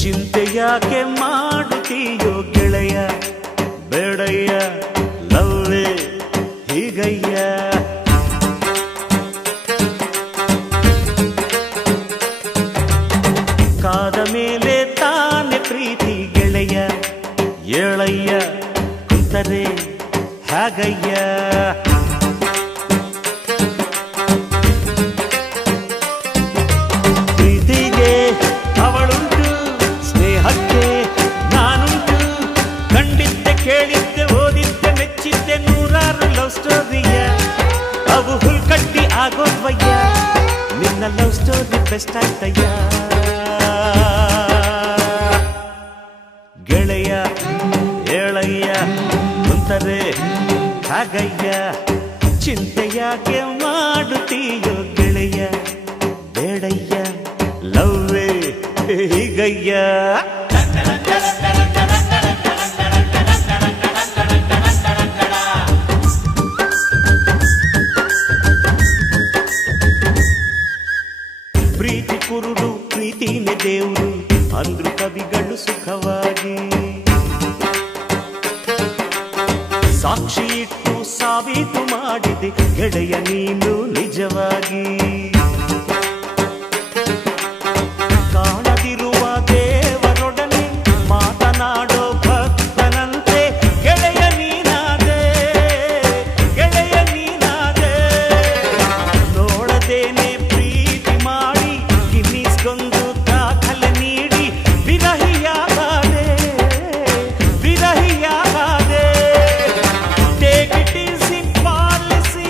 ಚಿಂತೆ ಯಾಕೆ ಮಾಡುತ್ತೀಯೋ ಗೆಳೆಯ ಬೇಡಯ್ಯ ಲವ್ವೇ ಹೀಗಯ್ಯ ಕಾದ ಮೇಲೆ ತಾನೆ ಪ್ರೀತಿ ಗೆಳೆಯ ಏಳಯ್ಯ ಕುಂತರೆ ಹಾಗಯ್ಯ ಪ್ರೀತಿಗೆ ಅವಳುಂಟು ಸ್ನೇಹಕ್ಕೆ ನಾನುಂಟು ಕಂಡಿದ್ದೆ ಕೇಳಿದ್ದೆ ಓದಿದ್ದೆ ಮೆಚ್ಚಿದ್ದೆ ನೂರಾರು ಲವ್ ಸ್ಟೋರಿಯ ಅವು ಹುಲ್ಕಟ್ಟಿ ಆಗೋದ್ವಯ್ಯ ನಿನ್ನ ಲವ್ ಸ್ಟೋರಿ ಬೆಸ್ಟ್ ಆಯ್ತಯ್ಯ ಗೆಳೆಯ ಏಳಯ್ಯ ಕುಂತರೆ ಹಾಗಯ್ಯ ಚಿಂತೆ ಯಾಕೆ ಮಾಡುತ್ತೀಯೋ ಗೆಳೆಯ ಬೇಡಯ್ಯ ಲವ್ವೇ ಹೀಗಯ್ಯ ಪ್ರೀತಿ ಕುರುಡು ಪ್ರೀತಿನೇ ದೇವರು ಅಂದ್ರು ಕವಿಗಳು ಸುಖವಾಗಿ ಸಾಕ್ಷಿ ಇಟ್ಟು ಸಾಬೀತು ಮಾಡಿದೆ ಗೆಳೆಯ ನೀನು ನಿಜವಾಗಿ ಕಾಣದಿರುವ ದೇವರೊಡನೆ ಮಾತನಾಡೋ ಭಕ್ತನಂತೆ ಗೆಳೆಯ ನೀನಾದೆ ಗೆಳೆಯ ನೀನಾದೆ ನೋಡದೇನೆ ಪ್ರೀತಿ ಮಾಡಿ ಗಿನ್ನಿಸ್ಗೊಂದು ದಾಖಲೆ ನೀಡಿ ವಿರಹಿಯಾಗಾದೆ ವಿರಹಿಯಾಗಾದೆ take it easy policy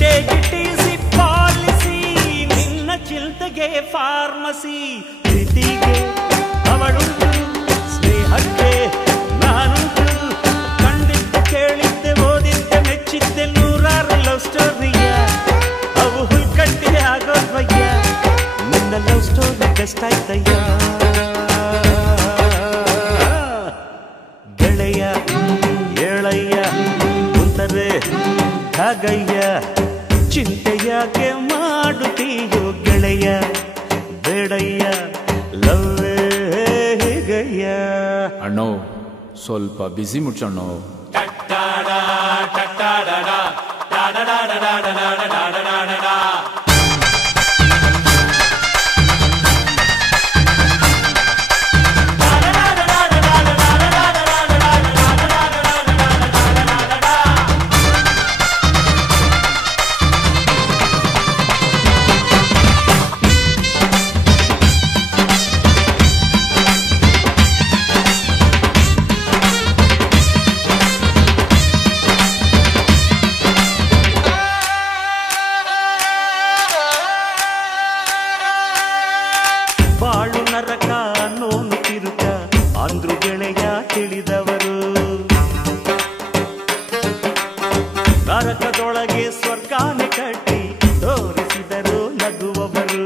take it easy policy ನಿನ್ನ ಚಿಂತೆಗೆ ಫಾರ್ಮಸಿ ಪ್ರೀತಿಗೆ ಅವಳುಂಟು ಸ್ನೇಹಕ್ಕೆ ನಾನುಂಟು ಕಂಡಿದ್ದೆ ಕೇಳಿದ್ದೆ ಓದಿದ್ದೆ ಮೆಚ್ಚಿದ್ದೆ ನೂರಾರು ಲವ್ ಸ್ಟೋರಿಯ ಅವು ಹುಲ್ಕಟ್ಟಿ ಆಗೋದ್ವಯ್ಯ ನಿನ್ನ ಲವ್ ಸ್ಟೋರಿ ಬೆಸ್ಟ್ ಆಯ್ತಯ್ಯ ಗೆಳೆಯ ಏಳಯ್ಯ ಕುಂತರೆ ಹಾಗಯ್ಯ ಚಿಂತೆ ಯಾಕೆ ಮಾಡುತ್ತೀಯೋ ಗೆಳೆಯ ಬೇಡಯ್ಯ ಲವ್ವೇ ಹೀಗಯ್ಯ ಅಣ್ಣೋ ಸ್ವಲ್ಪ ಬಿಸಿ ಮುಚ್ಚಣ್ಣೋ ಬಾಳು ನರಕ ನೋನು ತಿರುಕ ಅಂದ್ರು ಗೆಳೆಯ ತಿಳಿದವರು ನರಕದೊಳಗೆ ಸ್ವರ್ಗಾನೆ ಕಟ್ಟಿ ತೋರಿಸಿದರು ನಗುವವರು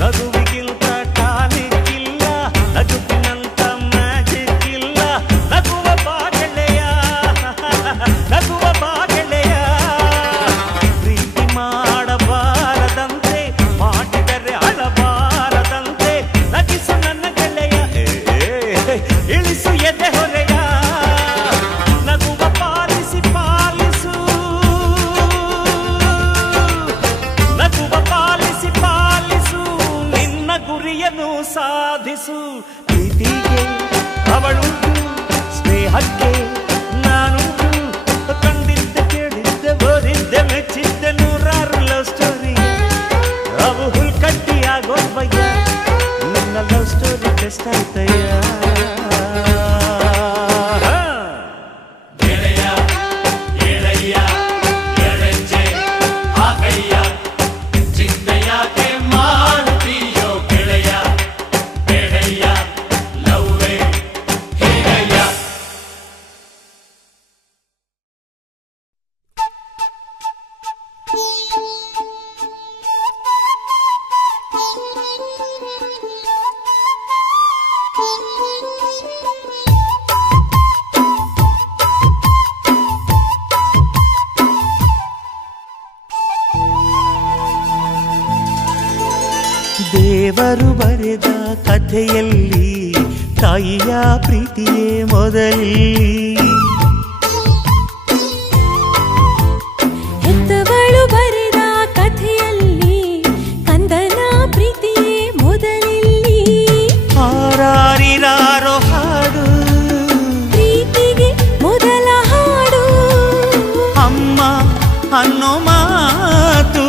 ನಗುವಿಗಿಂತ ಟಾನಿಕ್ ಇಲ್ಲ ನಗುವಿನಂತ ಮ್ಯಾಜಿಕ್ ಇಲ್ಲ ನಗುವ ಬಾ ಗೆಳೆಯ ನಗುವ ಬಾ ಗೆಳೆಯ ಪ್ರೀತಿ ಮಾಡಬಾರದಂತೆ ಮಾಡಿದರೆ ಅಳಬಾರದಂತೆ ನಗಿಸು ನನ್ನ ಗೆಳೆಯ ಇಳಿಸು ಎದೆ ಹೊರೆಯ ನಗುವ ಪಾಲಿಸಿ ಪಾಲಿಸು ನಗುವ ಪಾಲಿಸಿ ಪಾಲಿಸು ನಿನ್ನ ಗುರಿಯನ್ನು ಸಾಧಿಸು ಪ್ರೀತಿಗೆ ಅವಳುಂಟು ಸ್ನೇಹಕ್ಕೆ ನಾನುಂಟು ಕಂಡಿದ್ದೆ ಕೇಳಿದ್ದೆ ಓದಿದ್ದೆ ಮೆಚ್ಚಿದ್ದೆ ನೂರಾರು ಲವ್ ಸ್ಟೋರಿ ಅವು ಹುಲ್ಕಟ್ಟಿ ಆಗೋದ್ವಯ್ಯ ನಿನ್ನ ಲವ್ ಸ್ಟೋರಿ ಬೆಸ್ಟ್ ಆಯ್ತಯ್ಯ ಗೆಳೆಯ ಏಳಯ್ಯ ಎಳೆಚ್ಚೆ ಹಾಗಯ್ಯ ಚಿಂತೆ ಯಾಕೆ ಮಾಡುತ್ತೀಯೋ ಗೆಳೆಯ ಬೇಡಯ್ಯ ಲವ್ವೇ ಹೀಗಯ್ಯ ದೇವರು ಬರೆದ ಕಥೆಯಲ್ಲಿ ತಾಯಿಯ ಪ್ರೀತಿಯೇ ಮೊದಲಿ. ಹೆತ್ತವಳು ಬರೆದ ಕಥೆಯಲ್ಲಿ ಕಂದನ ಪ್ರೀತಿಯೇ ಮೊದಲಿಲ್ಲಿ. ಹಾರಾರಿರಾರೋ ಹಾಡು ಪ್ರೀತಿಗೆ ಮೊದಲ ಹಾಡು. ಅಮ್ಮ ಅನ್ನೋ ಮಾತು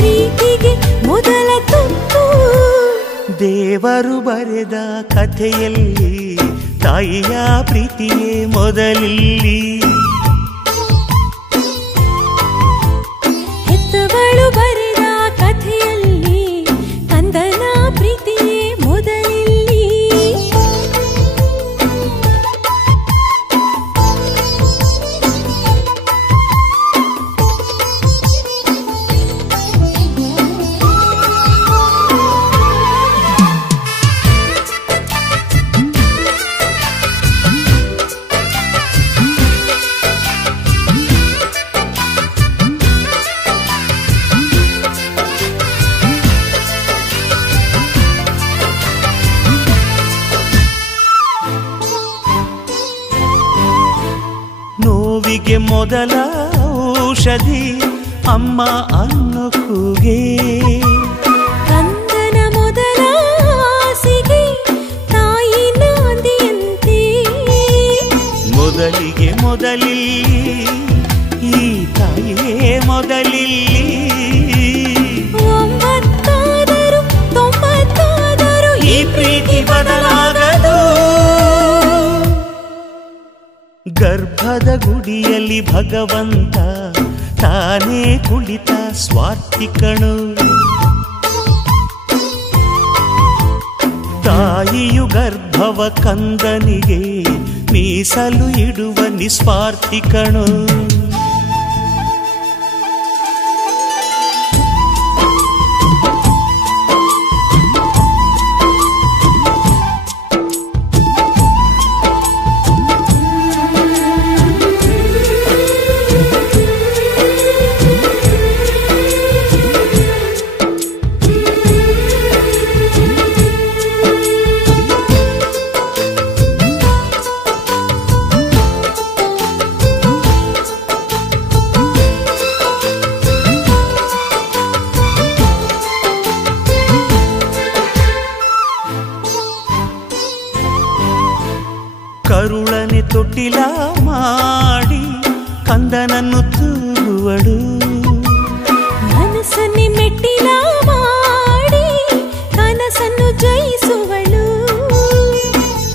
ಪ್ರೀತಿಗೆ ಮೊದಲ ತುತ್ತು. ದೇವರು ಬರೆದ ಕಥೆಯಲ್ಲಿ ತಾಯಿಯ ಪ್ರೀತಿಯೇ ಮೊದಲಿಲ್ಲಿ. ಹೆತ್ತವಳು ಬರೆದ ಕಥೆಯಲ್ಲಿ ಕಂದನ ಪ್ರೀತಿಯೇ ಮೊದಲಿಲ್ಲಿ. ನೋವಿಗೆ ಮೊದಲ ಔಷಧಿ ಅಮ್ಮ ಅನ್ನೋ ಕೂಗೆ. ಕಂದನ ಮೊದಲ ಆಸೆಗೆ ತಾಯಿ ನಾಂದಿಯಂತೆ. ಮೊದಲಿಗೆ ಮೊದಲಿಲ್ಲಿ ಈ ತಾಯಿಯೇ ಮೊದಲಿಲ್ಲಿ. 9 90 ಈ ಪ್ರೀತಿ ಬದಲಾಗದು. ಗರ್ಭದ ಗುಡಿಯಲ್ಲಿ ಭಗವಂತ ತಾನೇ ಕುಳಿತ ಸ್ವಾರ್ಥಿಕಣು. ತಾಯಿಯು ಗರ್ಭವ ಕಂದನಿಗೆ ಮೀಸಲು ಇಡುವ ನಿಸ್ವಾರ್ಥಿಕಣು. ಕರುಳನೆ ತೊಟ್ಟಿಲ ಮಾಡಿ ಕಂದನನ್ನು ತೂಗುವಳು. ಮನಸ್ಸನ್ನೇ ಮೆಟ್ಟಿಲ ಮಾಡಿ ಕನಸನ್ನು ಜಯಿಸುವಳು.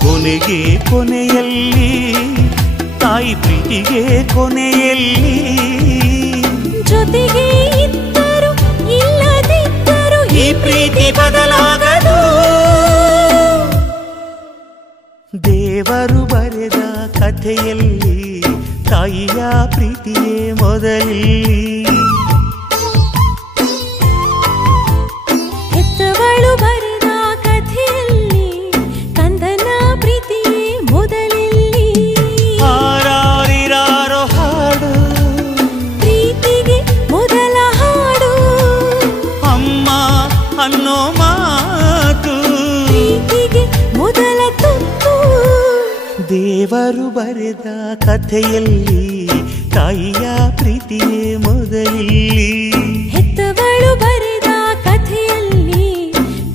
ಕೊನೆಗೆ ಕೊನೆಯಲ್ಲಿ ತಾಯಿ ಪ್ರೀತಿಗೆ ಕೊನೆಯಲ್ಲಿ. ಜೊತೆಗೆ ಇದ್ದರು ಇಲ್ಲದಿದ್ದರು ಈ ಪ್ರೀತಿ ಬದಲಾಗದು. ದೇವರು ಬರೆದ ಕಥೆಯಲ್ಲಿ ತಾಯಿಯ ಪ್ರೀತಿಯೇ ಮೊದಲಿಲ್ಲಿ. ಹೆತ್ತವಳು ಬರೆದ ಕಥೆಯಲ್ಲಿ ಕಂದನ ಪ್ರೀತಿಯೇ ಮೊದಲಿಲ್ಲಿ. ಹಾರಾರಿರಾರೋ ಹಾಡು ಪ್ರೀತಿಗೆ ಮೊದಲ ಹಾಡು. ಅಮ್ಮ ಅನ್ನೋ ಮಾತು ಪ್ರೀತಿಗೆ ಮೊದಲ ತುತ್ತು. ದೇವರು ಬರೆದ ಕಥೆಯಲ್ಲಿ ತಾಯಿಯ ಪ್ರೀತಿಯೇ ಮೊದಲಿಲ್ಲಿ. ಹೆತ್ತವಳು ಬರೆದ ಕಥೆಯಲ್ಲಿ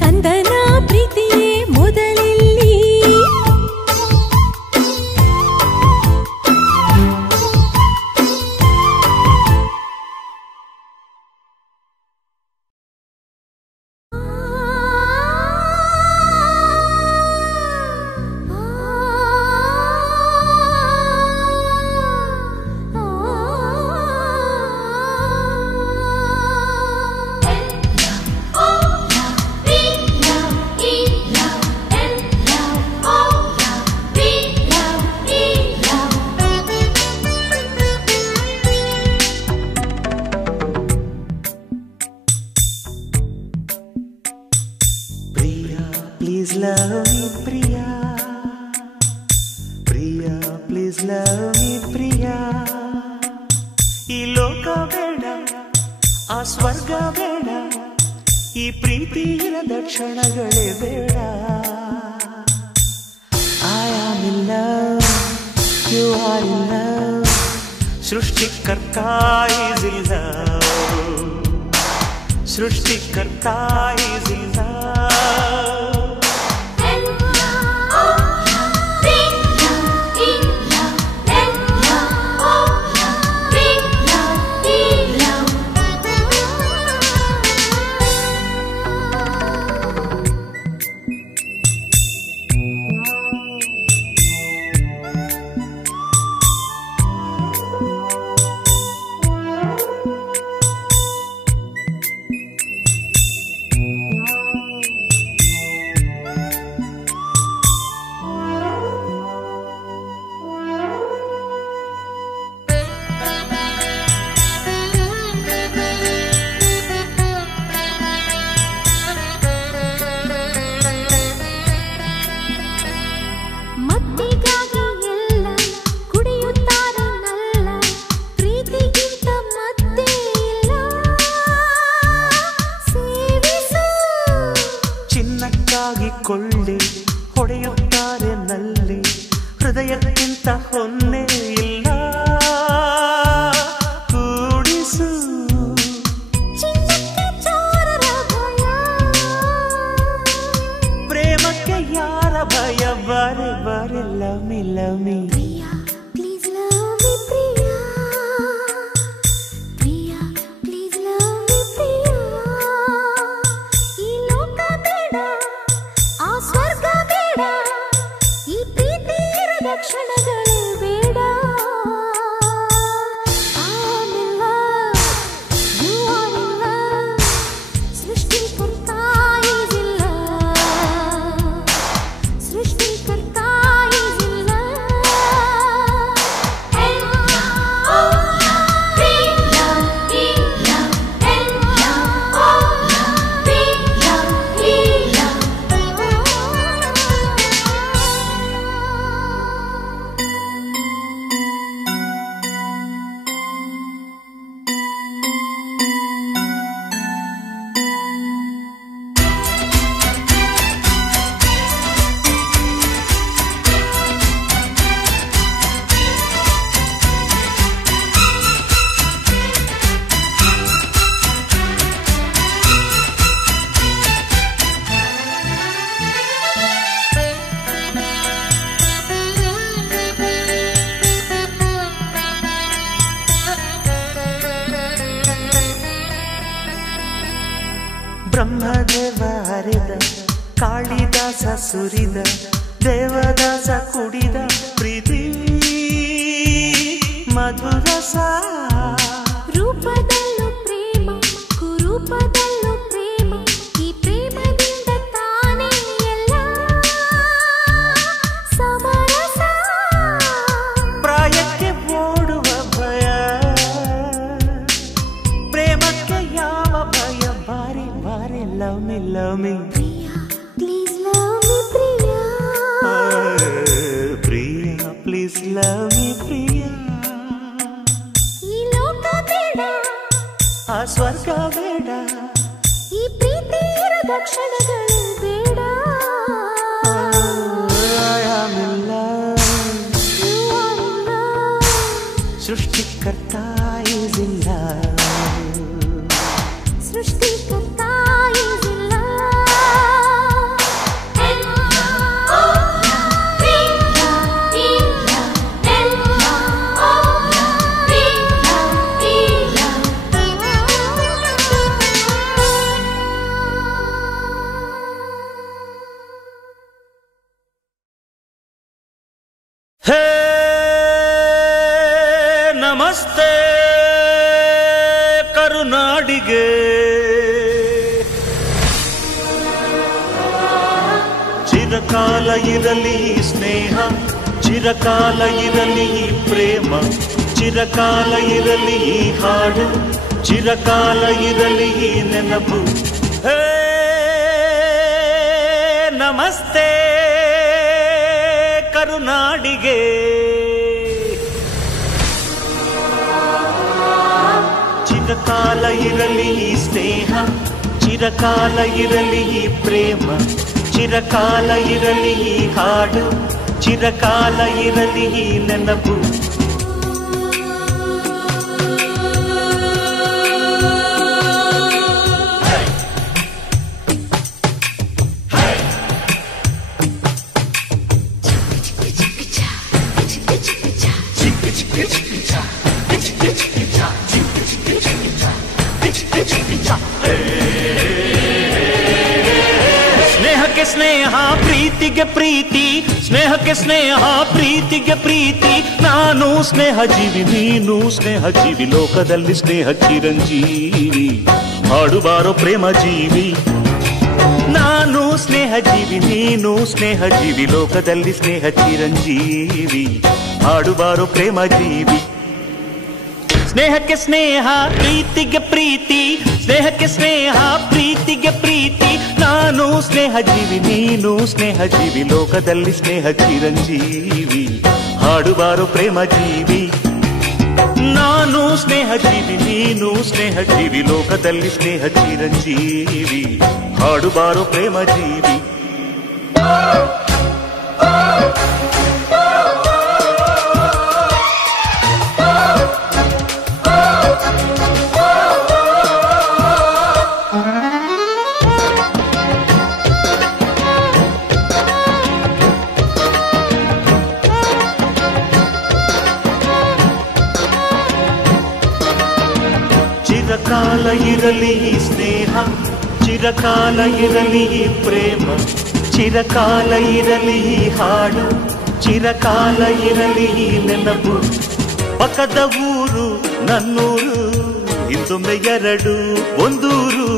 ಕಂದನ ಪ್ರೀತಿಯೇ ಮೊದಲಿಲ್ಲಿ. Please love me, Priya. Priya, please love me, Priya. ಈ ಲೋಕ ಬೇಡ, ಆ ಸ್ವರ್ಗ ಬೇಡ, ಈ ಪ್ರೀತಿ ಇರದ ಕ್ಷಣಗಳೇ ಬೇಡ. I am in love, you are in love, ಸೃಷ್ಟಿಕರ್ತ is in love, ಸೃಷ್ಟಿಕರ್ತ is in love. ಕೊಳ್ಳಿ ಹೊಡೆಯುತ್ತಾರೆ ನಲ್ಲಿ, ಹೃದಯಕ್ಕಿಂತ ಹೊನ್ನೆ ಇಲ್ಲ. ಕೂಡಿಸು ಪ್ರೇಮಕ್ಕೆ ಯಾರ ಭಯ? ಬಾರೆ ಬಾರೆ ಲಮಿ ಲಮಿ ಕ್ಷಣಗಳೇ ಬೇಡ. ಸೃಷ್ಟಿಕರ್ತ ಇಲ್ಲ, ಸೃಷ್ಟಿಕರ್ತ ಇಲ್ಲ. ಬ್ರಹ್ಮದೇವ ಹರಿದ, ಕಾಳಿದಾಸ ಸುರಿದ, ದೇವದಾಸ ಕುಡಿದ ಪ್ರೀತಿ ಮಧುರಸ. ರೂಪದಲ್ಲೂ ಪ್ರೇಮ, ಕುರೂಪದಲ್ಲೂ ಪ್ರೇಮ, ಈ ಪ್ರೇಮದಿಂದ ತಾನೇ ಎಲ್ಲ ಸಮರಸ. ಪ್ರಾಯಕ್ಕೆ ಓಡುವ ಭಯ, ಪ್ರೇಮಕ್ಕೆ ಯಾವ ಭಯ? ಬಾರಿ ಬಾರಿ ಲಮಿ ಲಮಿ ಪ್ರಿಯ, ಪ್ಲೀಸ್ ಲವ್ ಮಿ ಪ್ರಿಯ. ಪ್ರಿಯ ಪ್ಲೀಸ್ ಲವ್ ಮಿ ಪ್ರಿಯ. ಈ ಲೋಕ ಬೇಡ, ಆ ಸ್ವರ್ಗ ಬೇಡ, ಈ ಪ್ರೀತಿ ಇರದ ಕ್ಷಣಗಳೇ ಬೇಡ. I am in love, You are in love, ಸೃಷ್ಟಿಕರ್ತ is in love, ಸೃಷ್ಟಿಕರ್ತ ಇಲ್ಲ. ಹೇ ನಮಸ್ತೆ ಕರುನಾಡಿಗೆ, ಚಿರಕಾಲ ಇರಲಿ ಸ್ನೇಹ, ಚಿರಕಾಲ ಇರಲಿ ಪ್ರೇಮ, ಚಿರಕಾಲ ಇರಲಿ ಹಾಡು, ಚಿರಕಾಲ ಇರಲಿ ನೆನಪು. ಹೇ ನಮಸ್ತೆ ಕರುನಾಡಿಗೆ. ಚಿರಕಾಲ ಇರಲಿ ಸ್ನೇಹ, ಚಿರಕಾಲ ಇರಲಿ ಈ ಪ್ರೇಮ, ಚಿರಕಾಲ ಇರಲಿ ಈ ಹಾಡು, ಚಿರಕಾಲ ಇರಲಿ ಈ ನೆನಪು. ಸ್ನೇಹಕ್ಕೆ ಸ್ನೇಹ, ಪ್ರೀತಿಗೆ ಪ್ರೀತಿ, ಸ್ನೇಹಕ್ಕೆ ಸ್ನೇಹ, ಪ್ರೀತಿಗೆ ಪ್ರೀತಿ. ನಾನು ಸ್ನೇಹ ಜೀವಿ, ನೀನು ಸ್ನೇಹ ಜೀವಿ, ಲೋಕದಲ್ಲಿ ಸ್ನೇಹ ಚಿರಂಜೀವಿ. ಹಾಡುಬಾರೋ ಪ್ರೇಮ ಜೀವಿ. ನಾನು ಸ್ನೇಹ ಜೀವಿ, ನೀನು ಸ್ನೇಹ ಜೀವಿ, ಲೋಕದಲ್ಲಿ ಸ್ನೇಹ ಚಿರಂಜೀವಿ. ಹಾಡುಬಾರೋ ಪ್ರೇಮ ಜೀವಿ. ಸ್ನೇಹಕ್ಕೆ ಸ್ನೇಹ, ಪ್ರೀತಿಗೆ ಪ್ರೀತಿ, ಸ್ನೇಹಕ್ಕೆ ಸ್ನೇಹ, ಪ್ರೀತಿಗೆ ಪ್ರೀತಿ. ನಾನು ಸ್ನೇಹ ಜೀವಿ, ನೀನು ಸ್ನೇಹ ಜೀವಿ, ಲೋಕದಲ್ಲಿ ಸ್ನೇಹ ಚಿರಂಜೀವಿ. ಹಾಡುಬಾರೋ ಪ್ರೇಮ ಜೀವಿ. ನಾನು ಸ್ನೇಹ ಜೀವಿ, ನೀನು ಸ್ನೇಹ ಜೀವಿ, ಲೋಕದಲ್ಲಿ ಸ್ನೇಹ ಚಿರಂಜೀವಿ. ಹಾಡುಬಾರೋ ಪ್ರೇಮ ಜೀವಿ. ಚಿರಕಾಲ ಇರಲಿ ಈ ಸ್ನೇಹ, ಚಿರಕಾಲ ಇರಲಿ ಈ ಪ್ರೇಮ, ಚಿರಕಾಲ ಇರಲಿ ಈ ಹಾಡು, ಚಿರಕಾಲ ಇರಲಿ ಈ ನೆನಪು. ಪಕ್ಕದ ಊರು ನನ್ನೂರು, ಹಿಂದೊಮ್ಮೆ ಎರಡು ಒಂದೂರು.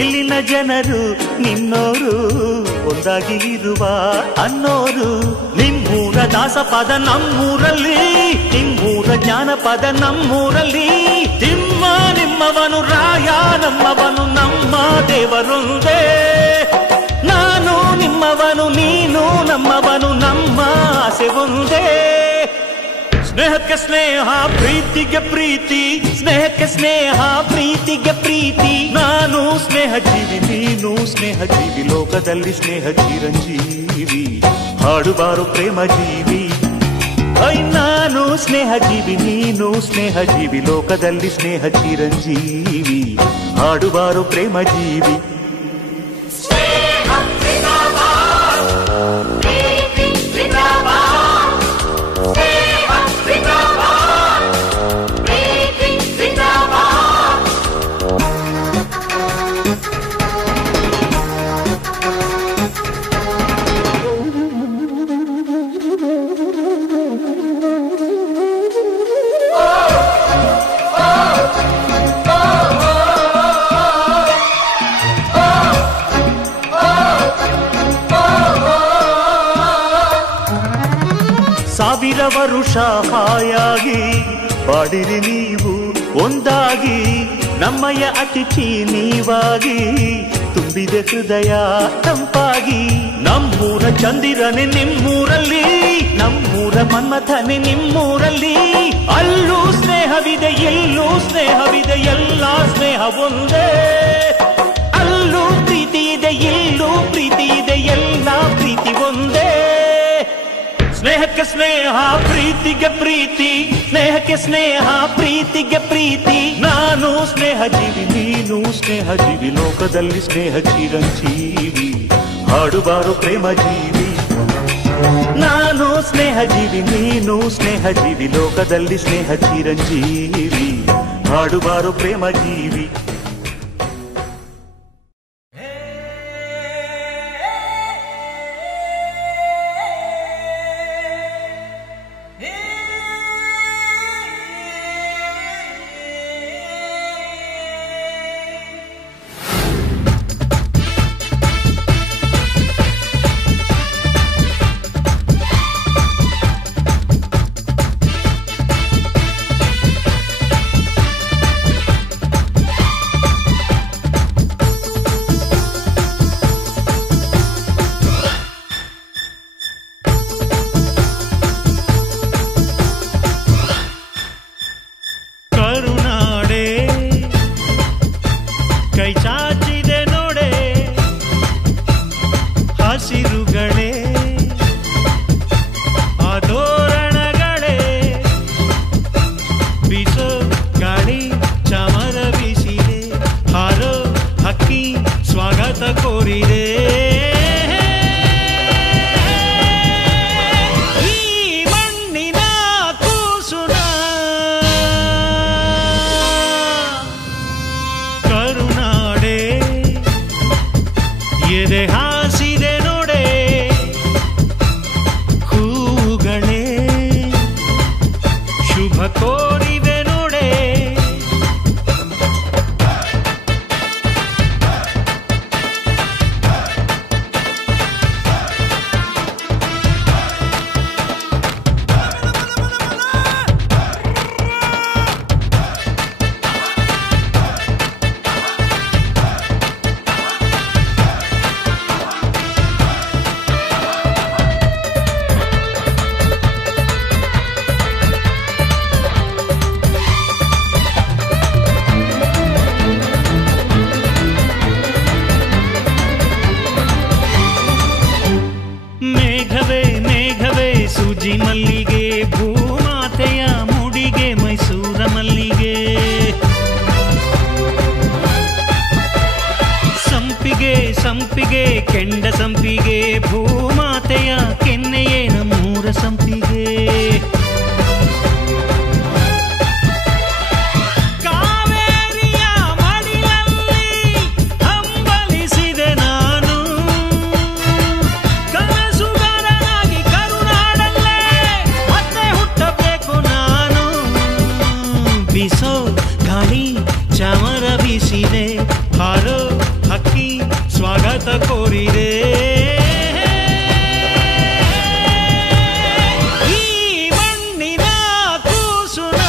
ಇಲ್ಲಿನ ಜನರು ನಿನ್ನೋರು, ಒಂದಾಗಿ ಇರುವ ಅನ್ನೋರು. ನಿಮ್ಮೂರ ದಾಸಪದ ನಮ್ಮೂರಲ್ಲಿ, ನಿಮ್ಮೂರ ಜ್ಞಾನಪದ ನಮ್ಮೂರಲ್ಲಿ. ತಿಮ್ಮ ನಿಮ್ಮವನು, ರಾಯ ನಮ್ಮವನು, ನಮ್ಮ ದೇವರೊಂದೇ. ನಾನು ನಿಮ್ಮವನು, ನೀನು ನಮ್ಮವನು, ನಮ್ಮ ಆಸೆ ಒಂದೇ. ಸ್ನೇಹಕ್ಕೆ ಸ್ನೇಹ, ಪ್ರೀತಿಗೆ ಪ್ರೀತಿ, ಸ್ನೇಹಕ್ಕೆ ಸ್ನೇಹ, ಪ್ರೀತಿಗೆ ಪ್ರೀತಿ. ನಾನು ಸ್ನೇಹ ಜೀವಿ, ನೀನು ಸ್ನೇಹ ಜೀವಿ, ಲೋಕದಲ್ಲಿ ಸ್ನೇಹ ಚಿರಂಜೀವಿ. ಹಾಡುಬಾರೋ ಪ್ರೇಮ ಜೀವಿ. ನಾನು ಸ್ನೇಹ ಜೀವಿ, ನೀನು ಸ್ನೇಹ ಜೀವಿ, ಲೋಕದಲ್ಲಿ ಸ್ನೇಹ ಚಿರಂಜೀವಿ. ಹಾಡುಬಾರೋ ಪ್ರೇಮ ಜೀವಿ. ಸಾವಿರ ವರುಷ ಹಾಯಾಗಿ ಬಾಡಿರಿ ನೀವು ಒಂದಾಗಿ. ನಮ್ಮಯ ಅತಿಥಿ ನೀವಾಗಿ, ತುಂಬಿದೆ ಹೃದಯ ತಂಪಾಗಿ. ನಮ್ಮೂರ ಚಂದಿರನೆ ನಿಮ್ಮೂರಲ್ಲಿ, ನಮ್ಮೂರ ಮನ್ಮಥನೆ ನಿಮ್ಮೂರಲ್ಲಿ. ಅಲ್ಲೂ ಸ್ನೇಹವಿದೆ, ಎಲ್ಲೂ ಸ್ನೇಹವಿದೆ, ಎಲ್ಲ ಸ್ನೇಹ ಒಂದೇ. ಅಲ್ಲೂ ಪ್ರೀತಿ ಇದೆ, ಇಲ್ಲೂ ಪ್ರೀತಿ ಇದೆ, ಎಲ್ಲ ಪ್ರೀತಿ ಒಂದೇ. ಸ್ನೇಹಕ್ಕೆ ಸ್ನೇಹ, ಪ್ರೀತಿಗೆ ಪ್ರೀತಿ, ಸ್ನೇಹಕ್ಕೆ ಸ್ನೇಹ, ಪ್ರೀತಿಗೆ ಪ್ರೀತಿ. ನಾನು ಸ್ನೇಹ ಜೀವಿ, ನೀನು ಸ್ನೇಹ ಜೀವಿ, ಲೋಕದಲ್ಲಿ ಸ್ನೇಹ ಚಿರಂಜೀವಿ. ಹಾಡುಬಾರೋ ಪ್ರೇಮ ಜೀವಿ. ನಾನು ಸ್ನೇಹ ಜೀವಿ, ನೀನು ಸ್ನೇಹ ಜೀವಿ, ಲೋಕದಲ್ಲಿ ಸ್ನೇಹ ಚಿರಂಜೀವಿ. ಹಾಡುಬಾರೋ ಪ್ರೇಮ ಜೀವಿ. ಕೋರಿವೆ ನೋಡೆ. ಮಲ್ಲಿಗೆ ಭೂಮಾತೆಯ ಮುಡಿಗೆ ಮೈಸೂರ ಮಲ್ಲಿಗೆ. ಸಂಪಿಗೆ ಸಂಪಿಗೆ ಕೆಂಡ ಸಂಪಿಗೆ ಭೂಮಾತೆಯ ಕೆನ್ನೆಯೇ ನಮ್ಮೂರ ಸಂಪಿಗೆ. ಕಾವೇರಿಯ ಮಡಿಲಲ್ಲಿ ಹಂಬಲಿಸಿದೆ ನಾನು, ಕನಸುಗಾರನಾಗಿ ಕರುನಾಡಲ್ಲೇ ಮತ್ತೆ ಹುಟ್ಟಬೇಕು ನಾನು. ಬಿಸೋ ಗಾಳಿ ಚಾಮರ ಬೀಸಿದೆ, ಹಾರೋ ಹಕ್ಕಿ ಸ್ವಾಗತ ಕೋರಿದೆ. ಈ ಮಣ್ಣಿನ ಕೂಸುನ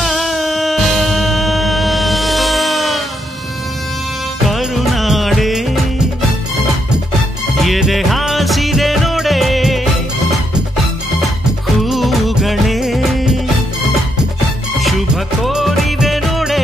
ಕರುನಾಡೆ ಎದೆ ಹಾಸಿದೆ ನೋಡೆ. ಹೂಗಳೇ ಶುಭ ಕೋರಿವೆ ನೋಡೆ.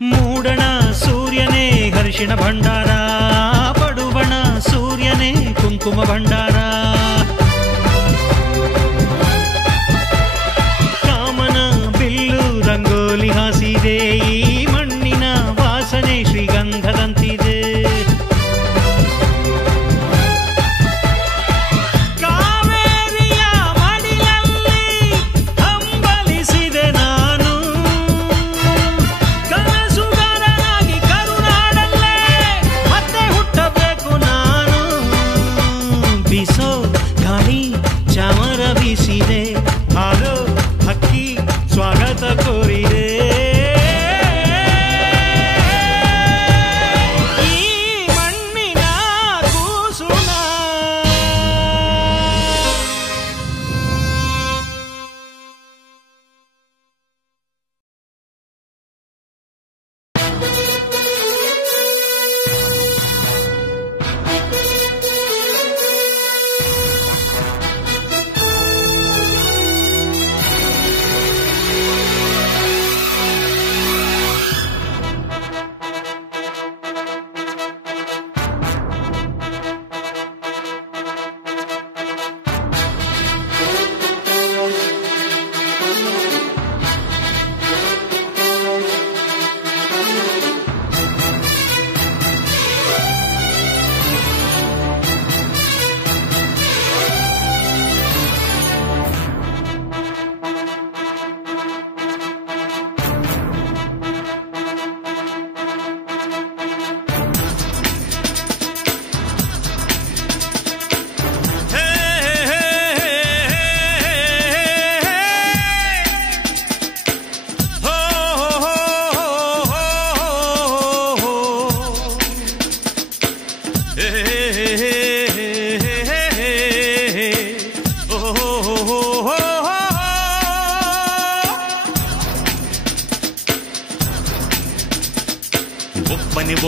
ಮೂಡಣ ಸೂರ್ಯನೇ ಹರ್ಷಿಣ ಭಂಡಾರ, ಪಡುವಣ ಸೂರ್ಯನೇ ಕುಂಕುಮ ಭಂಡಾರ. ಕಾಮನ ಬಿಲ್ಲು ರಂಗೋಲಿ ಹಾಸಿದೆ, ಈ ಮಣ್ಣಿನ ವಾಸನೆ ಶ್ರೀಗಂಧದಂತಿದೆ. ಕಾವೇರಿಯ ಮಡಿಲಲ್ಲಿ ಹಂಬಲಿಸಿದೆ ನಾನು, ಕನಸುಗಾರನಾಗಿ ಕರುನಾಡಲ್ಲೇ ಮತ್ತೆ ಹುಟ್ಟಬೇಕು ನಾನು. ಬಿಸೋ ಗಾಳಿ ಚಾಮರ ಬೀಸಿದೆ, ಹಾರೋ ಹಕ್ಕಿ ಸ್ವಾಗತ ಕೋರಿದೆ. ಈ ಮಣ್ಣಿನ ಕೂಸುನ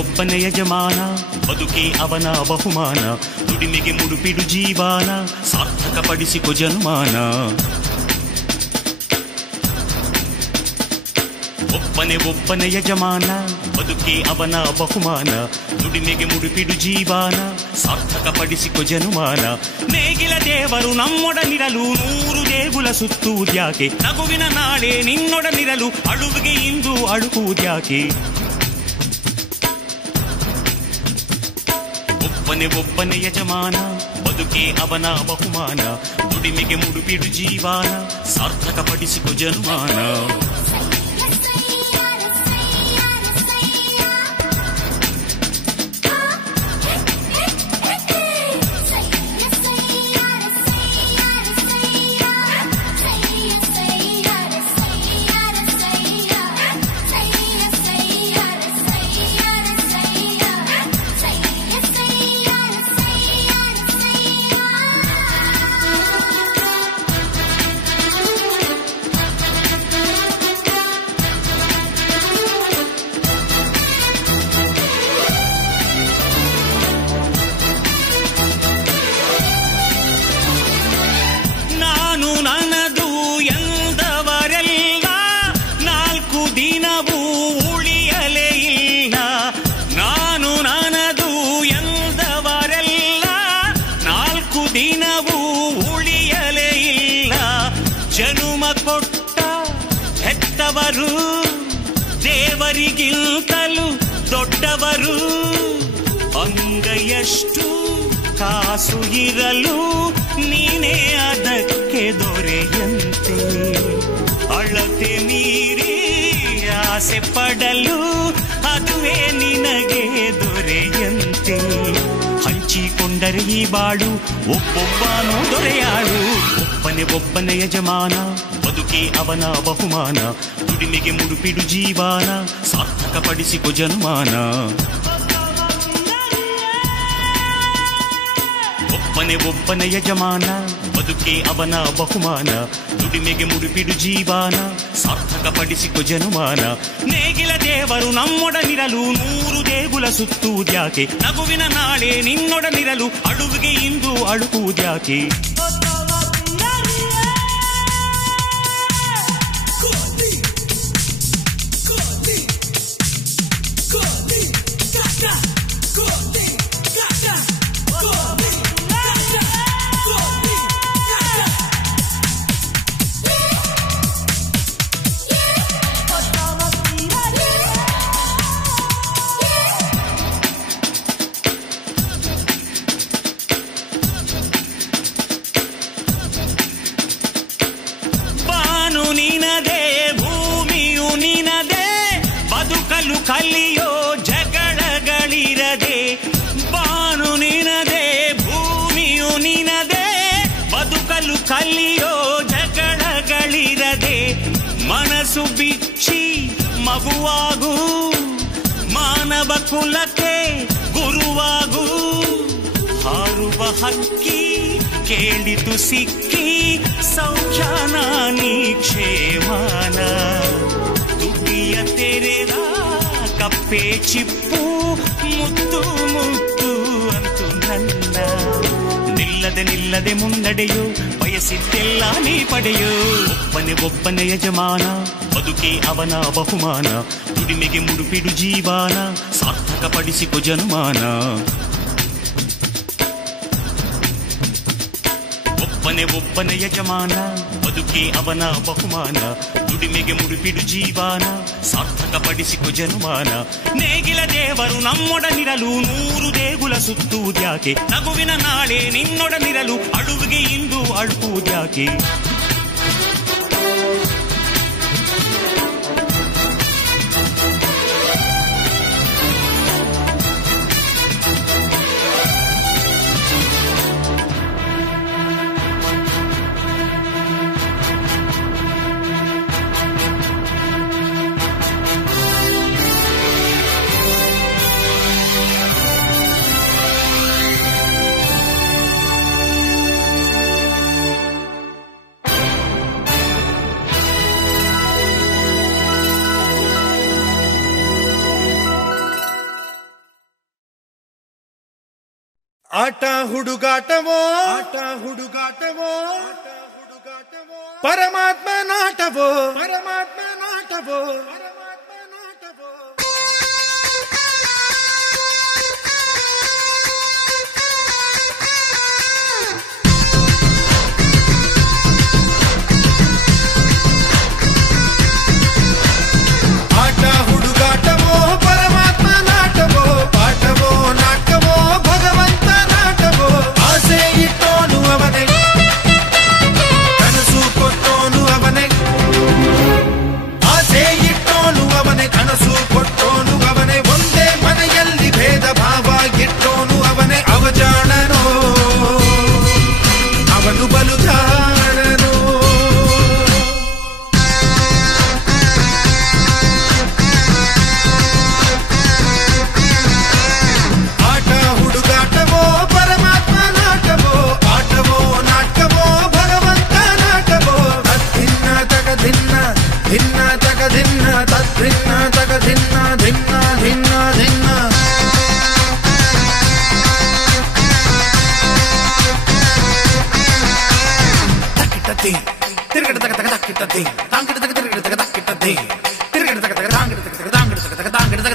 ಒಬ್ಬನೇ ಯಜಮಾನ, ಬದುಕೇ ಅವನ ಬಹುಮಾನ. ದುಡಿಮೆಗೆ ಮುಡುಪಿಡು ಜೀವನ, ಸಾರ್ಥಕಪಡಿಸಿಕೊ ಜನ್ಮಾನ. ಒಬ್ಬನೇ ಯಜಮಾನ ಬದುಕೇ ಅವನ ಬಹುಮಾನ ದುಡಿಮೆಗೆ ಮುಡುಪಿಡು ಜೀವಾನ ಸಾರ್ಥಕಪಡಿಸಿಕೊ ಜನುಮಾನ ನೇಗಿಲ ದೇವರು ನಮ್ಮೊಡನಿರಲು 100 ದೇಗುಲ ಸುತ್ತುವುದ್ಯಾಕೆ ನಗುವಿನ ನಾಳೆ ನಿನ್ನೊಡನಿರಲು ಅಳುವಿಗೆ ಇಂದು ಅಳುವುದ್ಯಾಕೆ ಒಬ್ಬನೇ ಯಜಮಾನ ಬದುಕೇ ಅವನ ಬಹುಮಾನ ದುಡಿಮೆಗೆ ಮುಡುಪಿಡು ಜೀವಾನ ಸಾರ್ಥಕಪಡಿಸಿಕೊ ಜನುಮಾನ ದೇವರಿಗಿಂತಲೂ ದೊಡ್ಡವರು ಅಂಗೈಯಷ್ಟು ಕಾಸು ಇರಲು ನೀನೇ ಅದಕ್ಕೆ ದೊರೆಯಂತೆ ಅಳತೆ ಮೀರಿ ಆಸೆ ಪಡಲು ಅದುವೇ ನಿನಗೆ ದೊರೆಯಂತೆ ಹಂಚಿಕೊಂಡರೆ ಈ ಬಾಳು ಒಬ್ಬೊಬ್ಬನೂ ದೊರೆಯಾಳು ಒಬ್ಬನೇ ಯಜಮಾನ ಬದುಕೇ ಅವನ ಬಹುಮಾನ ದುಡಿಮೆಗೆ ಮುಡುಪಿಡು ಜೀವಾನ ಸಾರ್ಥಕಪಡಿಸಿಕೊ ಜನುಮಾನ ಒಬ್ಬನೇ ಯಜಮಾನ ಬದುಕೇ ಅವನ ಬಹುಮಾನ ದುಡಿಮೆಗೆ ಮುಡುಪಿಡು ಜೀವಾನ ಸಾರ್ಥಕಪಡಿಸಿಕೊ ಜನುಮಾನ ನೇಗಿಲ ದೇವರು ನಮ್ಮೊಡನಿರಲು 100 ದೇಗುಲ ಸುತ್ತುವುದ್ಯಾಕೆ ನಗುವಿನ ನಾಳೆ ನಿನ್ನೊಡನಿರಲು ಅಳುವಿಗೆ ಇಂದು ಅಳುವುದ್ಯಾಕೆ ಕಲಿಯೋ ಜಗಳಗಳಿರದೆ ಬಾನು ನಿನದೆ ಭೂಮಿಯು ನಿನದೆ ಬದುಕಲು ಕಲಿಯೋ ಜಗಳಗಳಿರದೆ ಮನಸ್ಸು ಬಿಚ್ಚಿ ಮಗುವಾಗು ಮಾನವ ಕುಲಕ್ಕೆ ಗುರುವಾಗು ಹಾರುವ ಹಕ್ಕಿ ಕೇಳಿತು ಸಿಕ್ಕಿ ಸೌಖ್ಯಾನ ನೀ ಕ್ಷೇಮಾನ ತುಟಿಯ ತೆರೆದ ಕಪ್ಪೆ ಚಿಪ್ಪು ಮುತ್ತು ಮುತ್ತು ಅಂತು ನನ್ನ ನಿಲ್ಲದೆ ಮುನ್ನಡೆಯೋ ಬಯಸಿದ್ದೆಲ್ಲ ನೀ ಪಡೆಯೋ ಒಬ್ಬನೇ ಯಜಮಾನ ಬದುಕೇ ಅವನ ಬಹುಮಾನ ದುಡಿಮೆಗೆ ಮುಡುಪಿಡು ಜೀವಾನ ಸಾರ್ಥಕಪಡಿಸಿಕೊ ಜನುಮಾನ ಒಬ್ಬನೇ ಯಜಮಾನ ಬದುಕೇ ಅವನ ಬಹುಮಾನ ದುಡಿಮೆಗೆ ಮುಡುಪಿಡು ಜೀವಾನ ಸಾರ್ಥಕಪಡಿಸಿಕೊ ಜನುಮಾನ ನೇಗಿಲ ದೇವರು ನಮ್ಮೊಡನಿರಲು 100 ದೇಗುಲ ಸುತ್ತುವುದ್ಯಾಕೆ ನಗುವಿನ ನಾಳೆ ನಿನ್ನೊಡನಿರಲು ಅಳುವಿಗೆ ಇಂದು ಅಳುವುದ್ಯಾಕೆ ಆಟ ಹುಡುಗಾಟವೋ ಪರಮಾತ್ಮ ನಾಟವೋ ಧಿನ್ನ ತಗ ಧಿನ್ನ ತದ್ಭಿನ್ನ ತಗ ಧಿನ್ನ ಧಿನ್ನ ಧಿನ್ನ ಧಿನ್ನ ತಕ್ಕಿಟ್ಟತಿ ತಿರುಗಡ ತಗ ತಗ ತಕ್ಕಿಟ್ಟತಿ ತಾಂಗಿಡ ತಗ ತಿರುಗಡ ತಗ ತಕ್ಕಿಟ್ಟತಿ ತಿರುಗಡ ತಗ ತಗ ತಾಂಗಿಡ ತಗ ತಗ ತಾಂಗಿಡ ತಗ ತಗ ತಾಂಗಿಡ ತಗ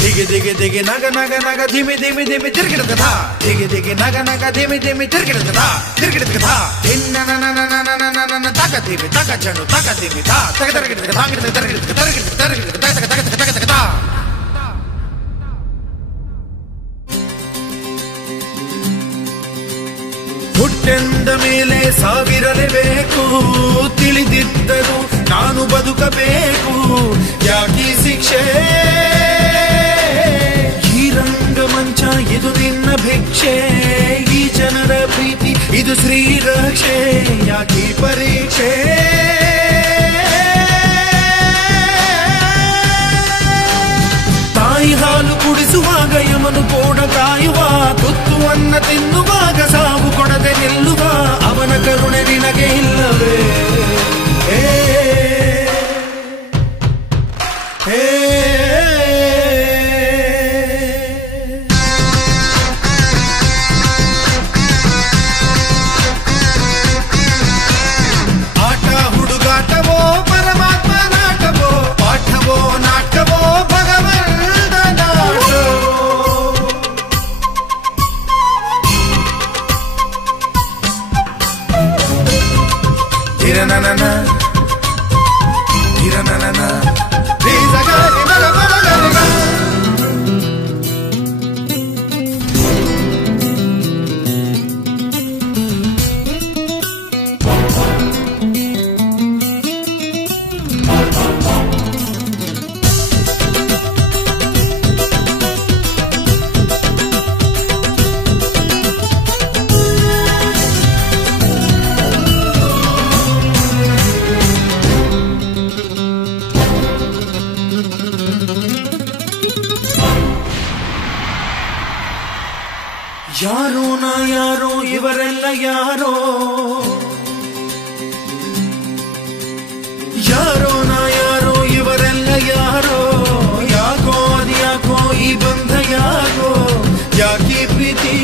ದಿಗಿ ದಿಗಿ ದಿಗಿ ನಗ ನಗ ನಗ ಧಿಮಿ ಧಿಮಿ ಧಿಮಿ ತಿರುಗಿಡದ ದಿಗಿ ದಿಗಿ ನಗ ನಗ ಧಿಮಿ ಧಿಮಿ ತಿರುಗಿಡದ ತಿರುಗಿಡದ ಧಿನ್ನ ನನ ನನ ನನ ನನ ತಗ ಧಿಮಿ ತಗ ಜಣು ತಗ ಧಿಮಿ ತಾ ತಗ ತರಗಿಡದ ತಾಂಗಿಡ ತಗ ತರಗಿಡದ ತರಗಿಡದ ತರಗಿಡದ ತಗ ತಗ ತಗ ತಗ ತಗ ತಗ ಹುಟ್ಟೆಂದ ಮೇಲೆ ಸಾವಿರಲೇಬೇಕು ತಿಳಿದಿದ್ದರು ನಾನು ಬದುಕಬೇಕು ಯಾಕೀ ಶಿಕ್ಷೆ ಈ ರಂಗಮಂಚ ಇದು ನಿನ್ನ ಭಿಕ್ಷೆ ಈ ಜನರ ಪ್ರೀತಿ ಇದು ಶ್ರೀರಕ್ಷೆ ಯಾಕೀ ಪರೀಕ್ಷೆ ತಾಯಿ ಹಾಲು ಕುಡಿಸುವಾಗ ಯಮನು ಕೋಡ ಕಾಯುವ ತುತ್ತುವನ್ನ ತಿನ್ನುವಾಗ ಸಾವು ಕೊಡದೆ ನಿಲ್ಲುವ ಅವನ ಕರುಣೆ ನಿನಗೆ ಇಲ್ಲವೇ ಆಟ ಹುಡುಗಾಟವೋ ಪರಮಾತ್ಮ ನಾಟವೋ ಪಾಠವೋ ನಾಟವೋ Hiranana, hiranana, rizagari magapalagariga. ಯಾರೋ ನಾ ಯಾರೋ ಇವರೆಲ್ಲ ಯಾರೋ ಯಾರೋ ನಾ ಯಾರೋ ಇವರೆಲ್ಲ ಯಾರೋ ಯಾಕೋ ಅದ್ಯಾಕೋ ಈ ಬಂಧ ಯಾಕೋ ಯಾಕಿ ಪ್ರೀತಿ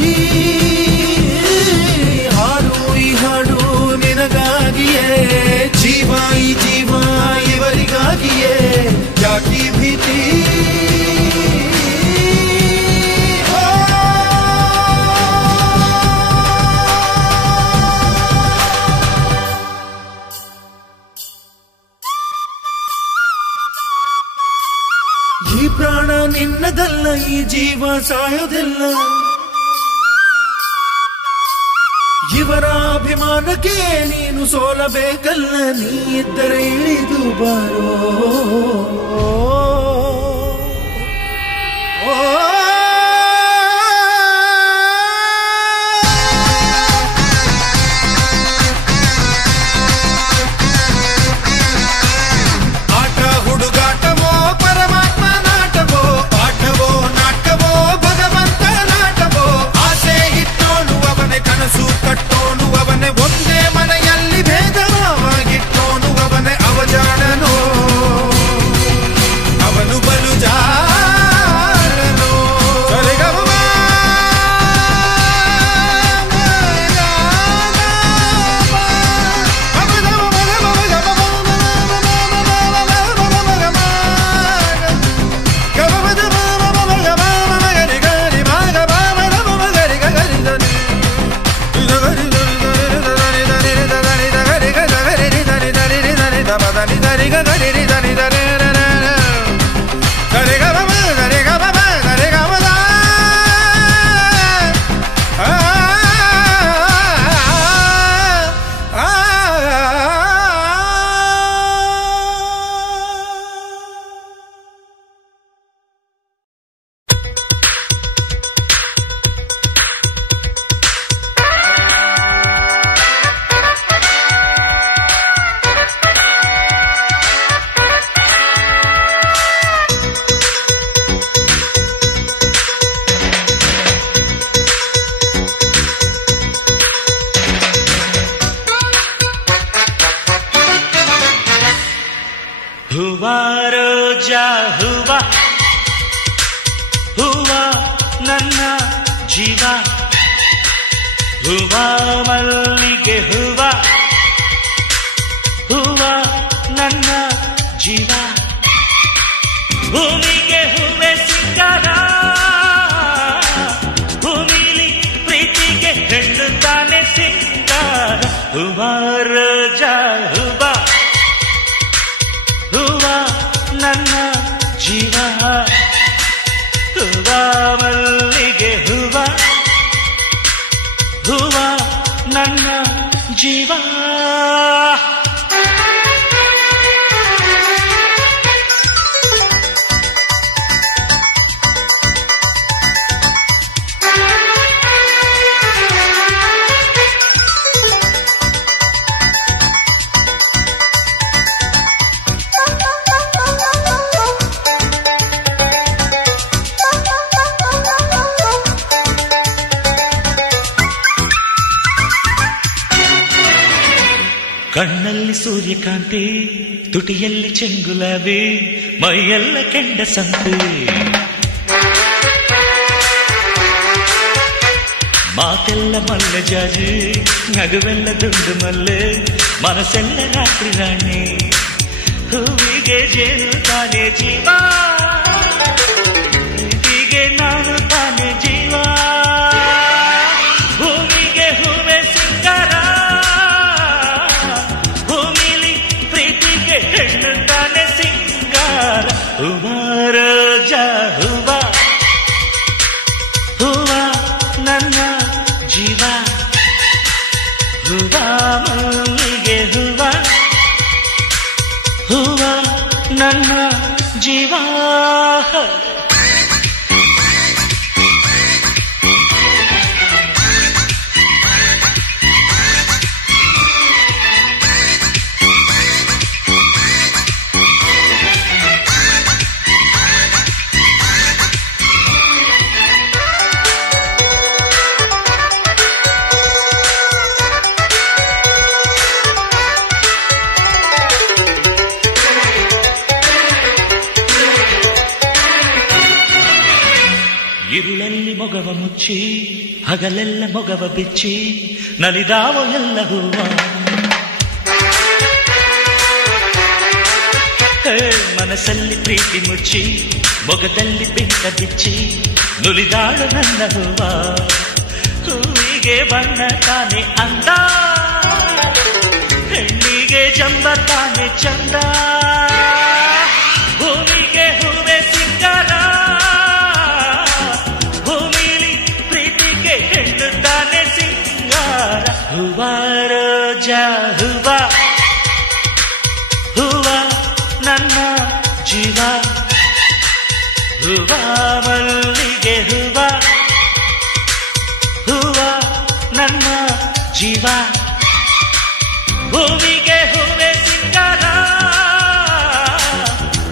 ಹಾಡು ಈ ಹಾಡು ನಿನಗಾಗಿಯೇ ಜೀವ ಈ ಜೀವ ಇವರಿಗಾಗಿಯೇ ಯಾಕಿ ಭೀತಿ ಈ ಪ್ರಾಣ ನಿನ್ನದಲ್ಲ ಈ ಜೀವ ಸಾಯೋದಿಲ್ಲ ಇವರ ಅಭಿಮಾನಕ್ಕೆ ನೀನು ಸೋಲಬೇಕಲ್ಲ ನೀ ಇದ್ದರೆ ಇಳಿದು ಬಾರೋ ಕಟ್ಟೋನು ಅವನೇ ಒಂದೇ ಮನೆಯಲ್ಲಿ ಭೇದವಾಗಿಟ್ಟೋನು ಅವನೇ ಅವಜಾಡನು ಅವನು ಬಲು ಜಾರನು ಗರಿ ಹೂವಾ ರೋಜಾ ಹೂವಾ ಹೂವಾ ನನ್ನ ಜೀವ ಹೂವಾ ಮಲ್ಲಿಗೆ ಹೂವಾ ಹೂವಾ ನನ್ನ ಜೀವ ಭೂಮಿಗೆ ಹೂವೆ ಸಿಂಗಾರ ಭೂಮಿಲಿ ಪ್ರೀತಿಗೆ ಹೆಣ್ಣು ತಾನೆ ಸಿಂಗಾರ ಹೂವಾ ರೋಜಾ ಹೂವಾ ಹೂವಾ ನನ್ನ ಜೀವ ಹೂವಾ ಮಲ್ಲಿಗೆ ಹೂವಾ ಹೂವಾ ನನ್ನ ಜೀವ ಕಣ್ಣಲ್ಲಿ ಸೂರ್ಯಕಾಂತಿ ತುಟಿಯಲ್ಲಿ ಚೆಂಗುಲಾಬಿ ಮೈಯೆಲ್ಲ ಕೆಂಡ ಸಂತೆ ಮಾತೆಲ್ಲ ಮಲ್ಲೆ ಜಾಜಿ ನಗುವೆಲ್ಲ ದುಂಡು ಮಲ್ಲೆ ಮನಸ್ಸೆಲ್ಲ ರಾತ್ರಿ ರಾಣಿ ಹೂವಿಗೆ ಜೇನು ತಾನೇ ಜೀವ ಹೀಗೆ ನಾನು ತಾನೇ ಜೀವ ಭೂಮಿಗೆ ಹೂವೆ ಸಿಂಗಾರ ಹೆಣ್ಣು ತಾನೆ ಸಿಂಗಾರ ಹೂವಾ ರೋಜಾ ಹೂವಾ ಹೂವಾ ನನ್ನ ಜೀವ ಹೂವಾ ಮಲ್ಲಿಗೆ ಹೂವಾ ಹೂವಾ ನನ್ನ ಜೀವ ಇರುಳಲ್ಲಿ ಮೊಗವ ಮುಚ್ಚಿ ಹಗಲೆಲ್ಲ ಮೊಗವ ಬಿಚ್ಚಿ ನಲಿದಾವ ಎಲ್ಲ ಹೂವ ಮನಸ್ಸಲ್ಲಿ ಪ್ರೀತಿ ಮುಚ್ಚಿ ಮೊಗದಲ್ಲಿ ಬೆಂಕ ಬಿಚ್ಚಿ ನುಲಿದಾಳು ನನ್ನ ಹೂವ ಹೂವಿಗೆ ಬಣ್ಣ ತಾನೆ ಅಂದ ಹೆಣ್ಣಿಗೆ ಜಂಬ ತಾನೆ ಚಂದ ಭೂಮಿಗೆ ಹೂವೆ ಸಿಂಗಾರ ಹೆಣ್ಣು ತಾನೆ ಸಿಂಗಾರ ಹೂವಾ ರೋಜಾ ಹೂವಾ ಹೂವಾ ನನ್ನ ಜೀವ ಹೂವಾ ಮಲ್ಲಿಗೆ ಹೂವಾ ಹೂವಾ ನನ್ನ ಜೀವ ಭೂಮಿಗೆ ಹೂವೆ ಸಿಂಗಾರ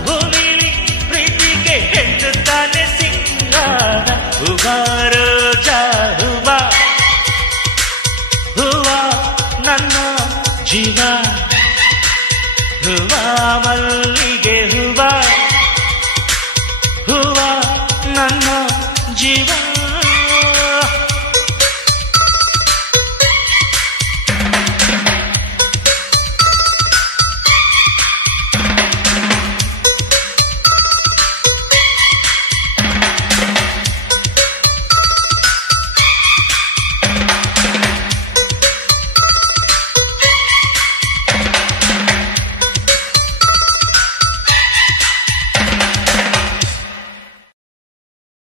ಭೂಮಿಲಿ ಪ್ರೀತಿಗೆ ಹೆಣ್ಣು ತಾನೆ ಸಿಂಗಾರ ಹೂವಾ ರೋಜಾ ಹೂವಾ ಹೂವಾ ನನ್ನ ಜೀವ ಹೂವಾ ಮಲ್ಲಿಗೆ ಹೂವಾ ಹೂವಾ ನನ್ನ ಜೀವ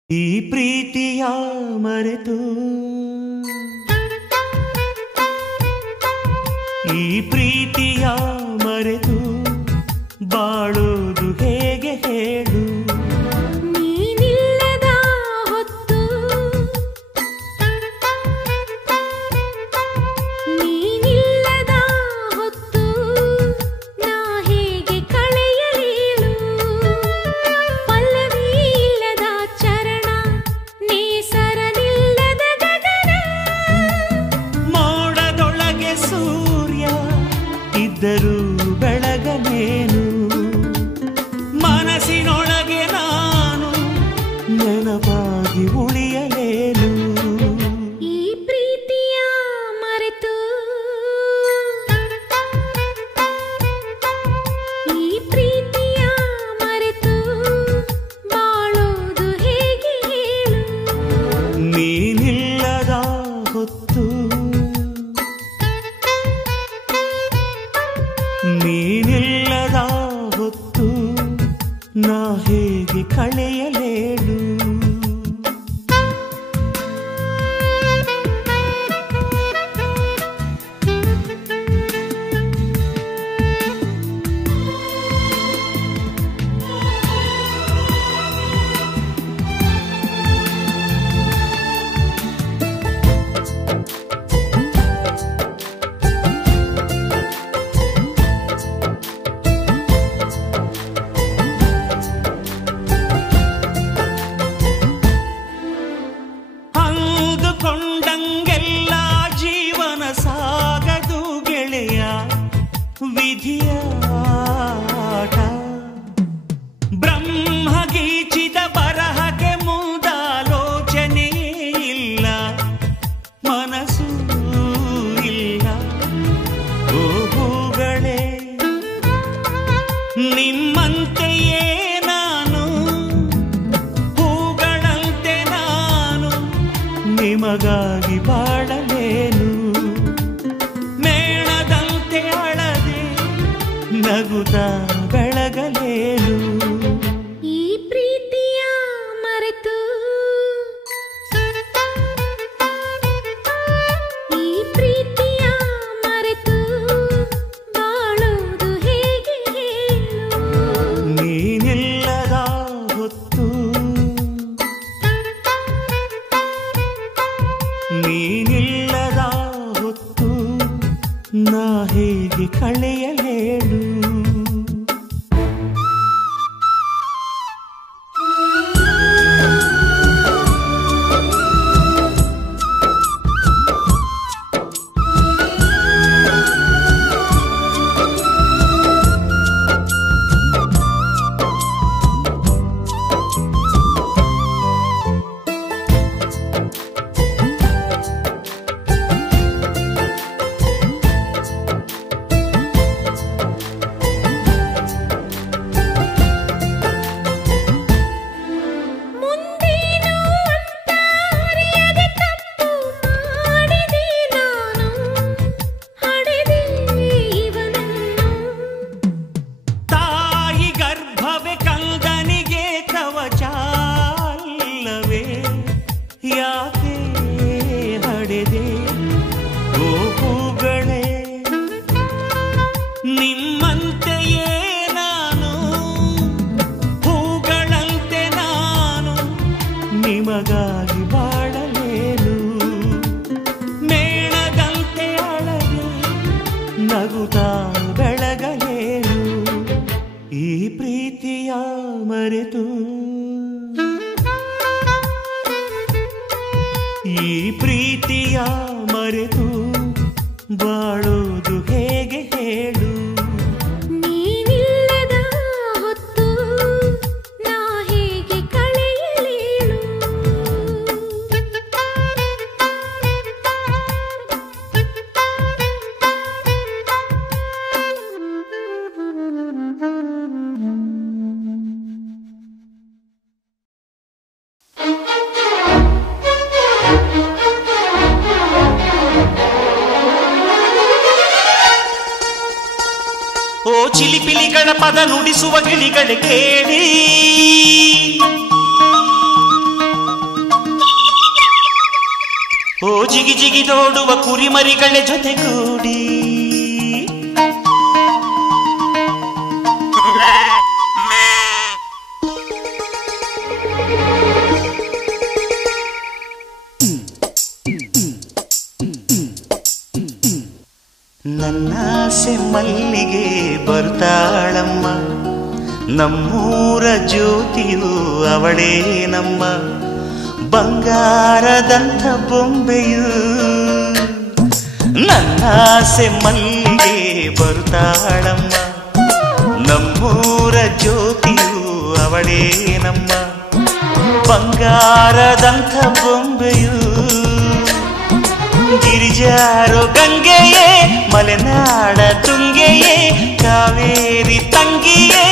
ಈ ಪ್ರೀತಿಯ ಮರೆತು ಈ ಪ್ರೀತಿಯ ಮರೆತು ಬಾಳೋದು ಹೇಗೆ ಹೇಳು ನೀನಿಲ್ಲದ ಹೊತ್ತು ನೀನಿಲ್ಲದ ಹೊತ್ತು ನಾ ಹೇಗೆ ಕಳೆಯಲೇಳು ಪಲ್ಲವಿ ಇಲ್ಲದ ಚರಣ ನೇಸರನಿಲ್ಲದ ಗಗನ ಮೋಡದೊಳಗೆ ಸೂರ್ಯ ಇದ್ದರೂ ಬೆಳಗ ನೀನಿಲ್ಲದ ಹೊತ್ತು ನಾ ಹೇಗೆ ಕಳೆಯಲೇಳು. ಅಂದುಕೊಂಡಂಗೆಲ್ಲ ಜೀವನ ಸಾಗದು ಗೆಳೆಯ, ವಿಧಿಯ ಆಟ. ಬ್ರಹ್ಮಗೀಚಿದ ಬರಹಕ್ಕೆ ಮುಂದಾಲೋಚನೆಯೇ ಇಲ್ಲ, ಮನಸ್ಸೂ ಇಲ್ಲ. ಓ ಹೂಗಳೇ, ನಿಮ್ಮಂತೆಯೇ ನಾನು, ಹೂಗಳಂತೆ ನಾನು ನಿಮಗಾಗಿ ಬಾಳಲೇನು. ಮೇಣದಂತೆ ಅಳದೆ ನಗುತ್ತಾ ಬೆಳಗಲೇನು. ಈ ಪ್ರೀತಿಯ ಮರೆತು, ಈ ಪ್ರೀತಿಯ ಮರೆತು ಬಾಳೋದು ಹೇಗೆ ಹೇಳು. ನೀನಿಲ್ಲದ ಹೊತ್ತು, ನೀನಿಲ್ಲದ ಹೊತ್ತು ನಾ ಹೇಗೆ ಕಳೆಯಲೇಳು. ಮುಂದೇನು ಅಂತ ಅರಿಯದೆ ತಪ್ಪು ಮಾಡಿದೆ ನಾನು, ಹಡೆದೆ ಇವನನ್ನು. ತಾಯಿ ಗರ್ಭವೇ ಕಂದನಿಗೆ ಕವಚ ಅಲ್ಲವೇ, ಯಾಕೆ ಹಡೆದೆ. ಓ ಹೂಗಳೇ, ನಿಮ್ಮಂತೆಯೇ ನಾನು, ಹೂಗಳಂತೆ ನಾನು ನಿಮಗಾಗಿ ಬಾಳಲೇನು. ಮೇಣದಂತೆ ಅಳದೆ ನಗುತ್ತಾ ಬೆಳಗಲೇನು. ಈ ಪ್ರೀತಿಯ ಮರೆತು, ಈ ಪ್ರೀತಿಯ ಮರೆತು ಬಾಳೋದು ಹೇಗೆ ಹೇಳು. ನೀನಿಲ್ಲದ ಹೊತ್ತು ನಾ ಹೇಗೆ ಕಳೆಯಲೇಳು. ಓ ಚಿಲಿಪಿಲಿಗಳ ಪದ ನುಡಿಸುವ ಗಿಳಿಗಳ ಕೇಳಿ, ಓ ಜಿಗಿ ಜಿಗಿದೋಡುವ ಕುರಿಮರಿಗಳ ಜೊತೆಗೂಡಿ, ನನ್ನಾಸೆ ಮಲ್ಲಿಗೆ ಬರ್ತಾಳಮ್ಮ, ನಮ್ಮೂರ ಜ್ಯೋತಿಯು ಅವಳೇ ನಮ್ಮ, ಬಂಗಾರದಂಥ ಬೊಂಬೆಯು. ನನ್ನಾಸೆ ಮಲ್ಲಿಗೆ ಬರ್ತಾಳಮ್ಮ, ನಮ್ಮೂರ ಜ್ಯೋತಿಯು ಅವಳೇ ನಮ್ಮ, ಬಂಗಾರದಂಥ ಬೊಂಬೆಯು. ಗಿರಿಜಾರೋ ಗಂಗೆಯೇ, ಮಲೆನಾಡ ತುಂಗೆಯೇ, ಕಾವೇರಿ ತಂಗಿಯೇ,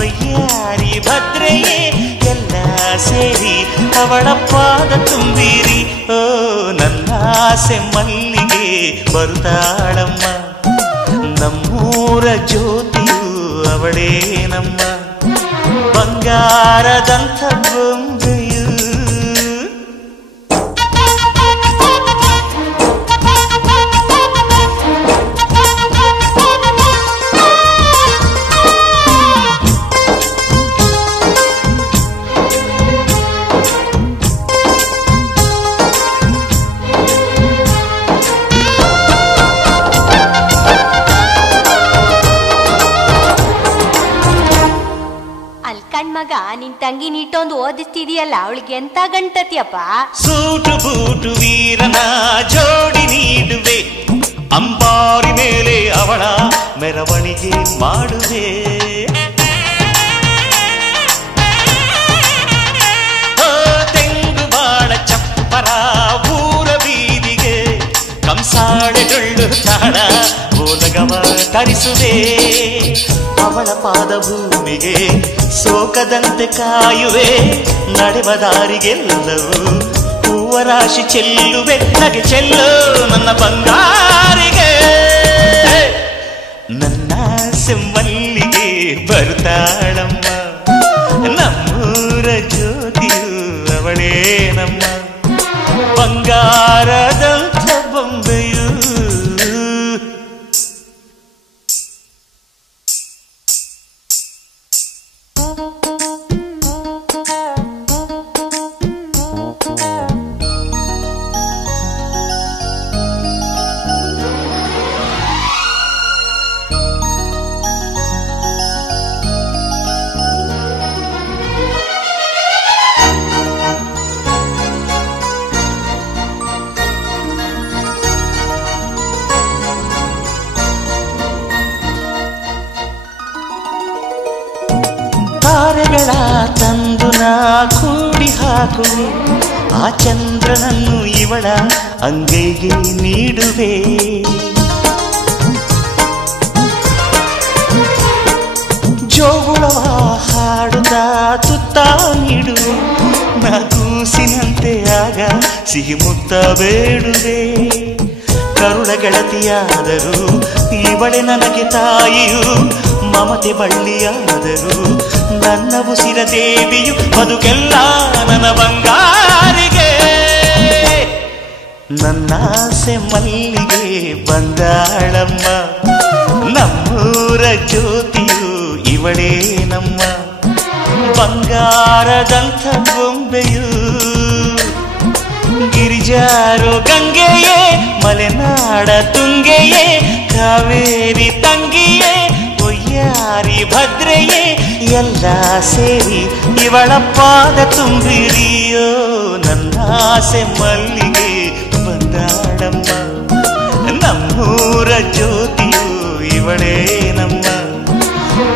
ಒಯ್ಯಾರಿ ಭದ್ರೆಯೇ, ಎಲ್ಲ ಸೇರಿ ಅವಳ ಪಾದ ತುಂಬಿರಿ. ಓ ನನ್ನ ಆಸೆ ಮಲ್ಲಿಗೆ ಬರುತ್ತಾಳಮ್ಮ, ನಮ್ಮೂರ ಜ್ಯೋತಿಯು ಅವಳೇ ನಮ್ಮ, ಬಂಗಾರದಂಥ ಬೊಂಬೆಯು. ಮಗ ನಿನ್ ತಂಗಿ ನೀಟೊಂದು ಓದಿಸ್ತಿದೀಯಲ್ಲ, ಅವಳಿಗೆ ಎಂತ ಗಂಟತಿಯಪ್ಪ? ಸೂಟು ಬೂಟು ವೀರನ ಜೋಡಿ ನೀಡುವೆ, ಅಂಬಾರಿ ಮೇಲೆ ಅವಳ ಮೆರವಣಿಗೆ ಮಾಡುವೆ. ತೆಂಗು ಬಾಳ ಚಪ್ಪರ ಊರ ಬೀದಿಗೆ, ಕಂಸಾಳೆಗಳು ತಾಳ ಬೋಲಗವ ತರಿಸುವೆ. ಅವಳ ಪಾದ ಭೂಮಿಗೆ ಸೋಕದಂತೆ ಕಾಯುವೆ, ನಡೆವ ದಾರಿಗೆಲ್ಲವೂ ಹೂವ ರಾಶಿ ಚೆಲ್ಲುವೆ. ನಗೆ ಚೆಲ್ಲು ನನ್ನ ಬಂಗಾರಿಗೆ, ನನ್ನ ಸೆಮ್ಮಲ್ಲಿಗೆ ಬರ್ತಾಳಮ್ಮ, ನಮ್ಮೂರ ಜ್ಯೋತಿಯು ಅವಳೇ ನಮ್ಮ, ಬಂಗಾರದಂಥ ಬೊಂಬೆಯು. ತಾರೆಗಳ ತಂದು ನಾ ಕೂಡಿ ಹಾಕುವೆ, ಆ ಚಂದ್ರನನ್ನು ಇವಳ ಅಂಗೈಗೆ ನೀಡುವೆ. ಜೋಗುಳವ ಹಾಡುತ್ತಾ ತುತ್ತ ನೀಡುವೆ, ನಾ ಕೂಸಿನಂತೆ ಆಗ ಸಿಹಿ ಮುತ್ತ ಬೇಡುವೆ. ಕರುಳ ಗೆಳತಿಯಾದರೂ ಇವಳೆ ನನಗೆ ತಾಯಿಯು, ಮಮತೆ ಬಳ್ಳಿಯಾದರೂ ನನ್ನ ಉಸಿರ ದೇವಿಯು, ಬದುಕೆಲ್ಲ ನನ್ನ ಬಂಗಾರಿಗೆ. ನನ್ನಾಸೆ ಮಲ್ಲಿಗೆ ಬಂದಾಳಮ್ಮ, ನಮ್ಮೂರ ಜ್ಯೋತಿಯು ಇವಳೇ ನಮ್ಮ, ಬಂಗಾರದಂಥ ಬೊಂಬೆಯು. ಗಿರಿಜಾರೋ ಗಂಗೆಯೇ, ಮಲೆನಾಡ ತುಂಗೆಯೇ, ಕಾವೇರಿ ತಂಗಿಯೇ, ಒಯ್ಯಾರಿ ಭದ್ರೆಯೇ, ಎಲ್ಲ ಸೇರಿ ಇವಳ ಪಾದ ತುಂಬಿರಿಯೋ. ನನ್ನಾಸೆ ಮಲ್ಲಿಗೆ ಬಂದಾಳಮ್ಮ, ನಮ್ಮೂರ ಜ್ಯೋತಿಯು ಇವಳೇ ನಮ್ಮ,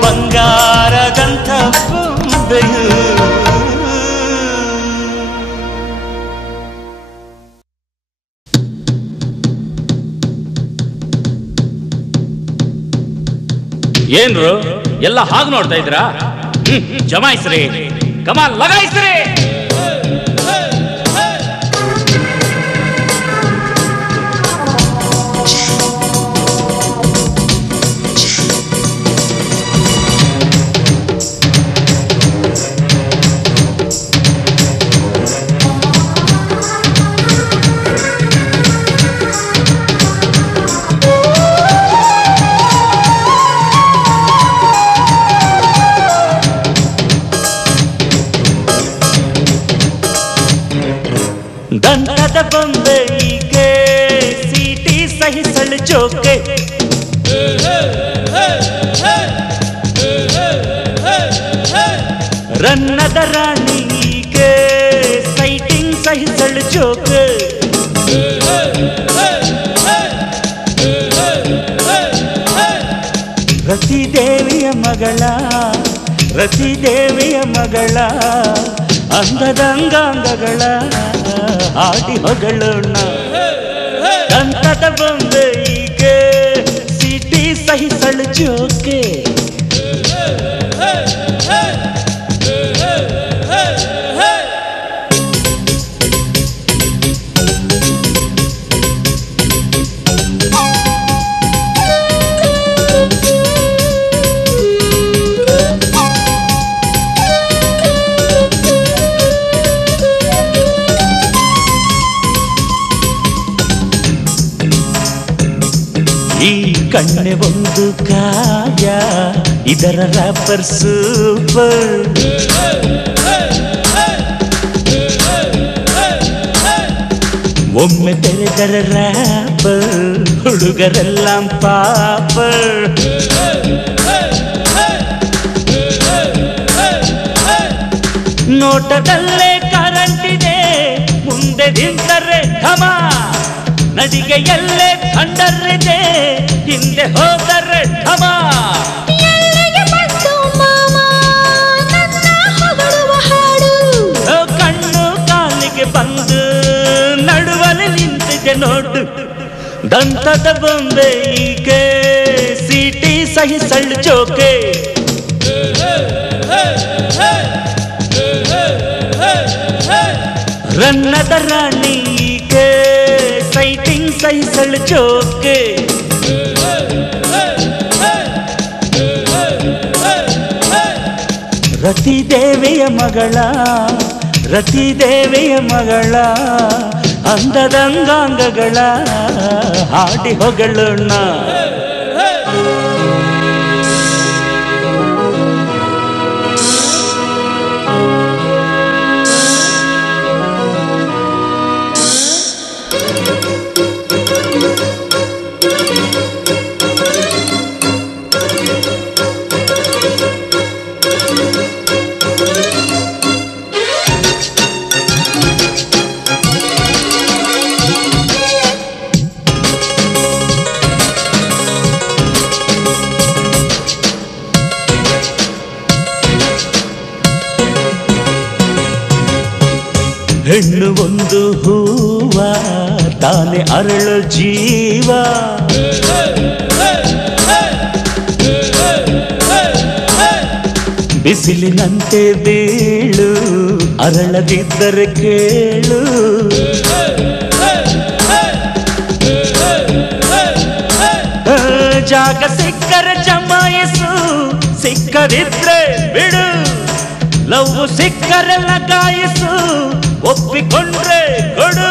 ಬಂಗಾರದಂಥ ಬೊಂಬೆಯು. ಏನ್ರು ಎಲ್ಲ ಹಾಗೆ ನೋಡ್ತಾ ಇದ್ರಾ? ಜಮಾಯಿಸ್ರಿ, ಕಮಾಲ್ ಲಗಾಯಿಸ್ರಿ. ದಂಡದ ಬೊಂಬೆಗೆ ಸೀಟಿ ಸಹಿಸಲು ಜೋಕೆ, ರನ್ನದ ರಾಣಿಗೆ ಸೈಟಿಂಗ್ ಸಹಿಸಲು ಜೋಕೆ. ರತಿದೇವಿಯ ಮಗಳ, ರತಿದೇವಿಯ ಮಗಳ ಅಂಗದಂಗಾಂಗಗಳ ಹಾಡಿ ಹೊಗಳೋಣ. ದಂತದ ಬೊಂಬೆಗೆ ಸಿಟಿ ಸಹಿಸಲು ಜೋಕೆ, ಈ ಕಣ್ಣೆ ಒಂದು ಕಾಯ ಇದರ ರ್ಯಾಪರ್ ಸೂಪರ್. ಒಮ್ಮೆ ತೆರೆದರೆ ರ್ಯಾಪರ್ ಹುಡುಗರೆಲ್ಲ ಪಾಪರ್. ನೋಟದಲ್ಲೇ ಕರೆಂಟ್ ಇದೆ, ಮುಂದೆ ನಿಂತರೆ ಘಮ. ನಡಿಗೆಯಲ್ಲೇ ಥಂಡರ್ ಇದೆ, ಹಿಂದೆ ಹೋದರೆ ಢಮ. ಕಣ್ಣು ಕಾಲಿಗೆ ಬಂದು ನಡುವಲ್ಲಿ ನಿಂತಿದೆ ನೋಡು. ದಂತದ ಬೊಂಬೆ ಈಕೆ ಸಿಟಿ ಸಹಿಸಳು ಜೋಕೆ. ರನ್ನದ ರಾಣಿಗೆ ಸೈಟಿಂಗ್ ಸಹಿಸಳು ಜೋಕೆ. ರತಿದೇವಿಯ ಮಗಳ, ರತಿದೇವಿಯ ಮಗಳ ಅಂದದಂಗಾಂಗಗಳ ಹಾಡಿ ಹೊಗಳೋಣ. ಹೆಣ್ಣು ಒಂದು ಹೂವ ತಾನೆ ಅರಳು ಜೀವ. ಬಿಸಿಲಿನಂತೆ ಬೀಳು ಅರಳದಿದ್ದರೆ ಕೇಳು. ಜಾಗ ಸಿಕ್ಕರೆ ಜಮಾಯಿಸು, ಸಿಕ್ಕದಿದ್ರೆ ಬಿಡು. ಲವ್ ಸಿಕ್ಕರೆ ಲಗಾಯಿಸು, ಒಪ್ಪಿಕೊಂಡ್ರೆ ಕೊಡು.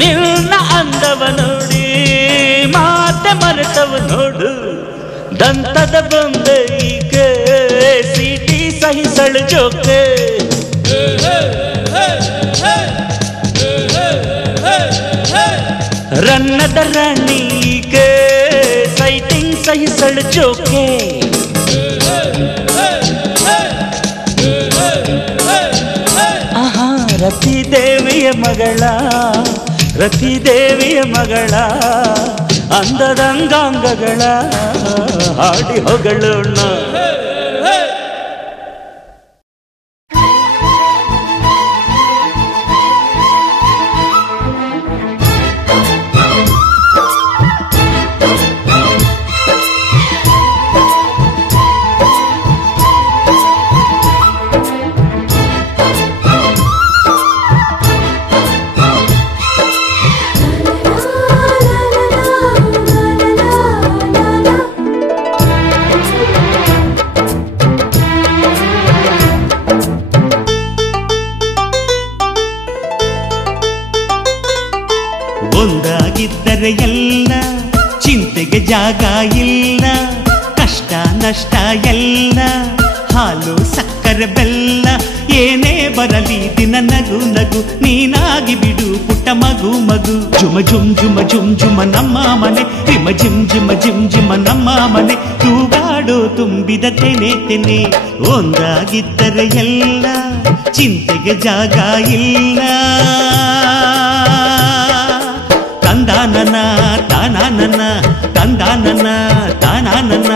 ನಿನ್ನ ಅಂದವ ನೋಡಿ ಮಾತೆ ಮರೆತವ ನೋಡು. ದಂತದ ಬೊಂಬೆ ಈಕೆ ಸಿಟಿ ಸಹಿಸಳು ಜೋಕೆ. ರನ್ನದ ರಾಣಿಗೆ ಸೈಟಿಂಗ್ ಸಹಿಸಳು ಜೋಕೆ. ಆಹಾ ರತಿದೇವಿಯ ಮಗಳ, ರತಿದೇವಿಯ ಮಗಳ ಅಂದದಂಗಾಂಗಗಳ ಹಾಡಿ ಹೊಗಳೋಣ. ಒಂದಾಗಿದ್ದರೆ ಎಲ್ಲ ಚಿಂತೆಗೆ ಜಾಗ ಇಲ್ಲ. ಕಷ್ಟ ನಷ್ಟ ಎಲ್ಲ ಹಾಲು ಸಕ್ಕರೆ ಬೆಲ್ಲ. ಏನೇ ಬರಲಿ ದಿನ ನಗು ನಗು ನೀನಾಗಿ ಬಿಡು ಪುಟ್ಟ ಮಗು ಮಗು. ಜುಮ ಜುಮ್ ಜುಮ ಜುಮ್ ಜುಮ ನಮ್ಮ ಮನೆ, ರಿಮ ಜಿಮ್ ಜಿಮ ಜಿಮ್ ಜಿಮ ನಮ್ಮ ಮನೆ. ತೂಗಾಡೋ ತುಂಬಿದ ತೆನೆ ತೆನೆ. ಒಂದಾಗಿದ್ದರೆ ಎಲ್ಲ ಚಿಂತೆಗೆ ಜಾಗ ಇಲ್ಲ. ತಂದಾನನ ತಾನಾನನ ತಂದಾನನ ತಾನಾನನ.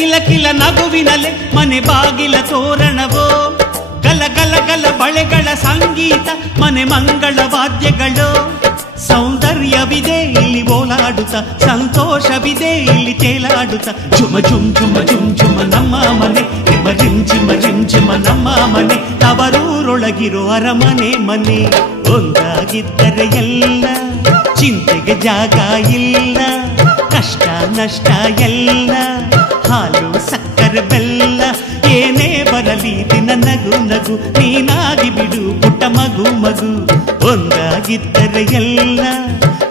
ಕಿಲ ಕಿಲ ನಗುವಿನಲೆ ಮನೆ ಬಾಗಿಲ ತೋರಣವೋ, ಗಲ ಗಲ ಗಲ ಬಳೆಗಳ ಸಂಗೀತ ಮನೆ ಮಂಗಳ ವಾದ್ಯಗಳು. ಸೌಂದರ್ಯವಿದೆ ಇಲ್ಲಿ ಓಲಾಡುತ್ತ, ಸಂತೋಷವಿದೆ ಇಲ್ಲಿ ತೇಲಾಡುತ್ತ. ಝುಮ ಝುಮ್ ಝುಮ ಝುಮ್ ಝುಮ ನಮ್ಮ ಮನೆ, ನಿಮ್ಮ ರಿಮ್ ಝಿಮ ರಿಮ್ ಝಿಮ ನಮ್ಮ ಮನೆ. ತವರೂರೊಳಗಿರೋ ಅರಮನೆ ಮನೆ. ಒಂದಾಗಿದ್ದರೆ ಎಲ್ಲ, ಚಿಂತೆಗೆ ಜಾಗ ಇಲ್ಲ. ಕಷ್ಟ ನಷ್ಟ ಎಲ್ಲ, ಹಾಲು ಸಕ್ಕರೆ ಬೆಲ್ಲ. ಏನೇ ಬರಲಿ ದಿನ ನಗು ನಗು, ನೀನಾಗಿ ಬಿಡು ಪುಟ್ಟ ಮಗು ಮಗು. ಒಂದಾಗಿದ್ದರೆ ಎಲ್ಲ,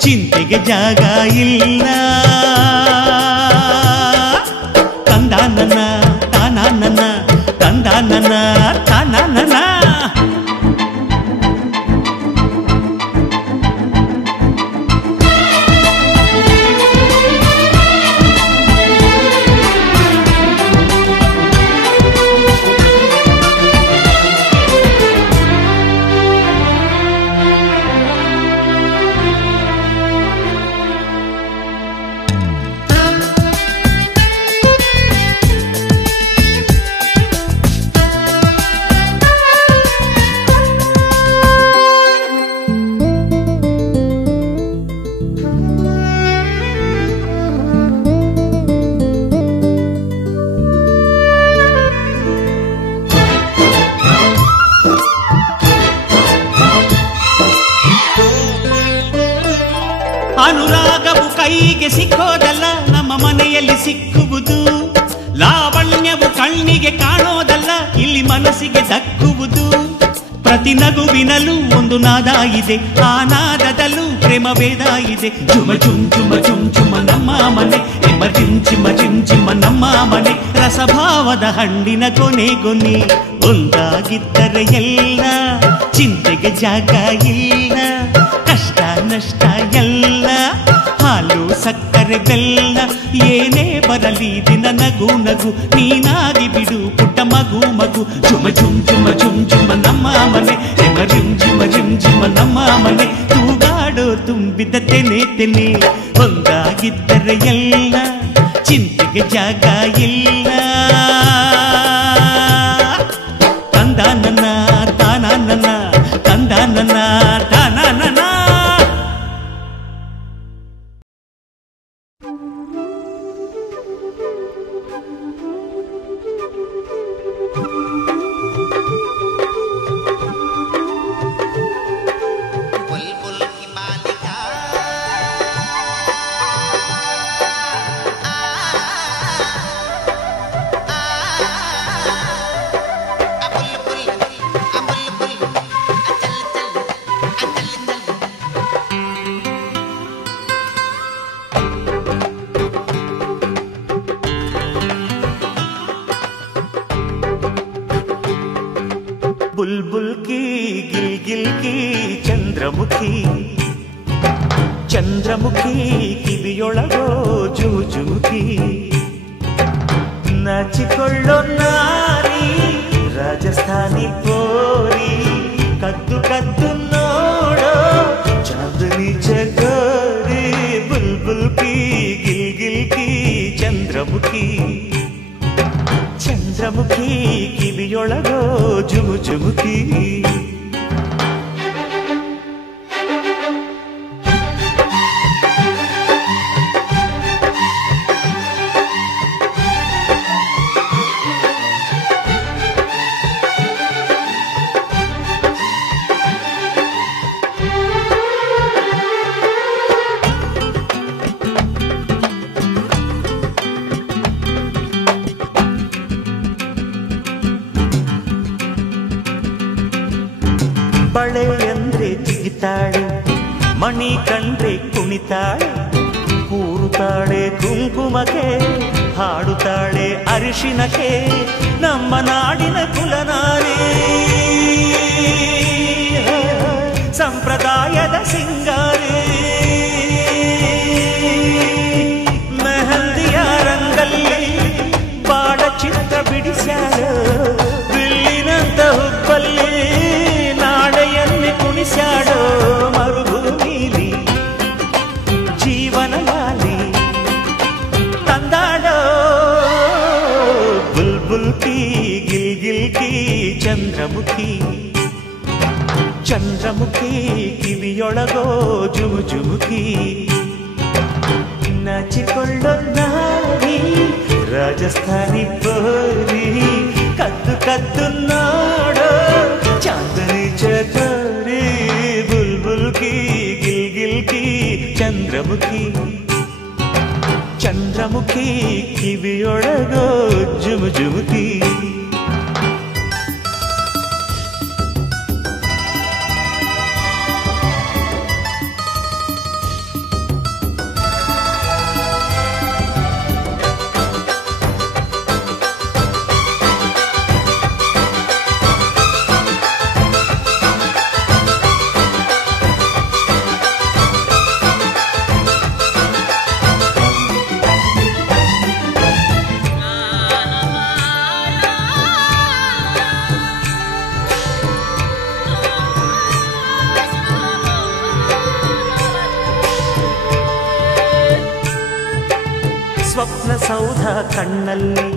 ಚಿಂತೆಗೆ ಜಾಗ ಇಲ್ಲ. ತಂದಾನನ ತಾನಾನನ, ತಂದಾನನ ತಾನಾನನ. ಅನುರಾಗವು ಕೈಗೆ ಸಿಕ್ಕೋದಲ್ಲ, ನಮ್ಮ ಮನೆಯಲ್ಲಿ ಸಿಕ್ಕುವುದು. ಲಾವಣ್ಯವು ಕಣ್ಣಿಗೆ ಕಾಣೋದಲ್ಲ, ಇಲ್ಲಿ ಮನಸ್ಸಿಗೆ ದಕ್ಕುವುದು. ಪ್ರತಿ ನಗುವಿನಲ್ಲೂ ಒಂದು ನಾದ ಇದೆ, ಆ ನಾದದಲ್ಲೂ ಪ್ರೇಮ ವೇದ ಇದೆ. ಝುಮ ಝುಮ್ ಝುಮ ಝುಮ್ ಝುಮ ನಮ್ಮ ಮನೆ, ನಿಮ್ಮ ಜಿಮ್ ಜಿಮ ಜಿಮ್ ಜಿಮ ನಮ್ಮ ಮನೆ. ರಸಭಾವದ ಹಣ್ಣಿನ ಕೊನೆ ಕೊನೆ. ಒಂದಾಗಿದ್ದರೆ ಎಲ್ಲ, ಚಿಂತೆಗೆ ಜಾಗ ಇಲ್ಲ. ಕಷ್ಟ ನಷ್ಟ ಎಲ್ಲ, ಹಾಲು ಸಕ್ಕರೆ ಬೆಲ್ಲ. ಏನೇ ಬರಲಿ ದಿನ ನಗು ನಗು, ನೀನಾಗಿ ಬಿಡು ಪುಟ್ಟ ಮಗು ಮಗು. ಝುಮ ಝುಮ್ ಝುಮ ಝುಮ್ ಝುಮ ನಮ್ಮ ಮನೆ, ರಿಮ್ ಜಿಮ ರಿಮ್ ಜಿಮ ನಮ್ಮ ಮನೆ. ತೂಗಾಡೋ ತುಂಬಿದ ತೆನೆ ತೆನೆ. ಒಂದಾಗಿದ್ದರೆ ಎಲ್ಲ, ಚಿಂತೆಗೆ ಜಾಗ ಇಲ್ಲ. ತಂದಾನನ ತಾನಾನನ, ತಂದಾನನ ತಾನಾನನ. बुलबुल की गिल गिल की चंद्रमुखी, चंद्रमुखी ಕಿವಿಯೊಳಗೋ ಜೂಜುಮುಖಿ. ನಾಚಿಕೊಳ್ಳೋ ನಾರಿ ರಾಜಸ್ಥಾನಿ ಪೋರಿ, ಕದ್ದು ಕದ್ದು ನೋಡೋ ಚಾಂದನಿ ಚಕೋರಿ. बुलबुल की गिल गिल की चंद्रमुखी, ಚಂದ್ರಮುಖಿ ಕಿವಿಯೊಳಗೋ ಜುಮುಜುಮುಖಿ. ಬಳೆ ಅಂದ್ರೆ ಜಿಗಿತಾಳೆ, ಮಣಿ ಕಂಡ್ರೆ ಕುಣಿತಾಳೆ. ಕೂರುತ್ತಾಳೆ ಕುಂಕುಮಕ್ಕೆ, ಹಾಡುತ್ತಾಳೆ ಅರಿಶಿನಕ್ಕೆ. ನಮ್ಮ ನಾಡಿನ ಕುಲನಾರಿ, ಸಂಪ್ರದಾಯದ ಸಿಂಗಾರಿ. ಮೆಹಂದಿಯ ರಂಗಲ್ಲಿ ಬಾಡ ಚಿತ್ರ ಬಿಡಿಸ್ಯಾಳು, ಬಿಲ್ಲಿನಂತ ಹುಬ್ಬಲ್ಲಿ ನಾಡೆಯಲ್ಲಿ ಕುಣಿಸ್ಯಾಡೋ. ಮರುಭೂಮಿಲಿ ಜೀವನ ಲಾಲಿ ತಂದಾಡೋ, ಬುಲ್ಬುಲ್ಕಿ ಗಿಲ್ಗಿಲ್ಕಿ ಚಂದ್ರಮುಖಿ ಚಂದ್ರಮುಖಿ ಕಿವಿಯೊಳಗೋ ಜುಮು ಜುಮುಕಿ ನಾಚಿಕೊಳ್ಳೋ ನಾರಿ ರಾಜಸ್ಥಾನಿ ಪೋರಿ ಕದ್ದು ಕದ್ದು ನೋಡೋ ಚಾಂದನಿ ಚಕೋರಿ ಬುಲ್ಬುಲ್ಕಿ ಗಿಲ್ಗಿಲ್ಕಿ ಚಂದ್ರಮುಖಿ ಚಂದ್ರಮುಖಿ ಕಿವಿಯೊಳಗೋ ಜುಮು ಜುಮುಕಿ ಸ್ವಪ್ನ ಸೌಧ ಕಣ್ಣಲ್ಲಿ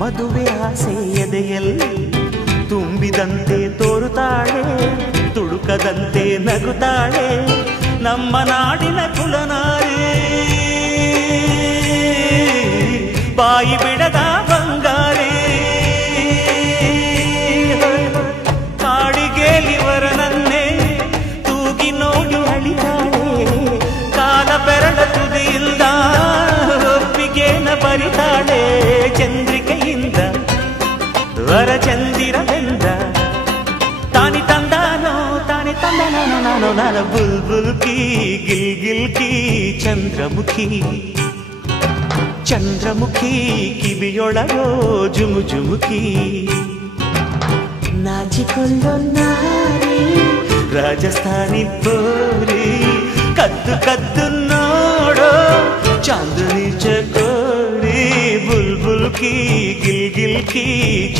ಮದುವೆ ಆಸೆ ಎದೆಯಲ್ಲಿ ತುಂಬಿದಂತೆ ತೋರುತ್ತಾಳೆ ತುಡುಕದಂತೆ ನಗುತ್ತಾಳೆ ನಮ್ಮ ನಾಡಿನ ಕುಲನಾರಿ ಬಾಯಿ ಬಿಡದ ಬಂಗಾರಿ ಕಾಡಿಗೇಲಿವರನನ್ನೇ ತೂಗಿ ನೋಡಿ ಅಳಿತಾಳೆ ಕಾಲ ಬೆರಳ ತುದಿಯಿಂದ ಒಪ್ಪಿಗೆನ ಬರಿತಾಳೆ ಚಂದ್ರಿಕೆಯಿಂದ ವರ ಚಂದಿರವೆಂದ ತಾನಿ ತಂದಾನೋ ತಾನಿ ತಂದನೋ ನಾನು ನಾನು ಬುಲ್ಬುಲ್ಕಿ ಗಿಲ್ಗಿಲ್ಕಿ ಚಂದ್ರಮುಖಿ ಚಂದ್ರಮುಖಿ ಕಿವಿಯೊಳಗೋ ಜುಮು ಜುಮುಕಿ ನಾಚಿಕೊಳ್ಳೋ ನಾರಿ ರಾಜಸ್ಥಾನಿ ಪೋರಿ ಕದ್ದು ಕದ್ದು ನೋಡೋ ಚಾಂದನಿ ಚಕೋರಿ ಬುಲ್ಬುಲ್ಕಿ ಗಿಲ್ಗಿಲ್ಕಿ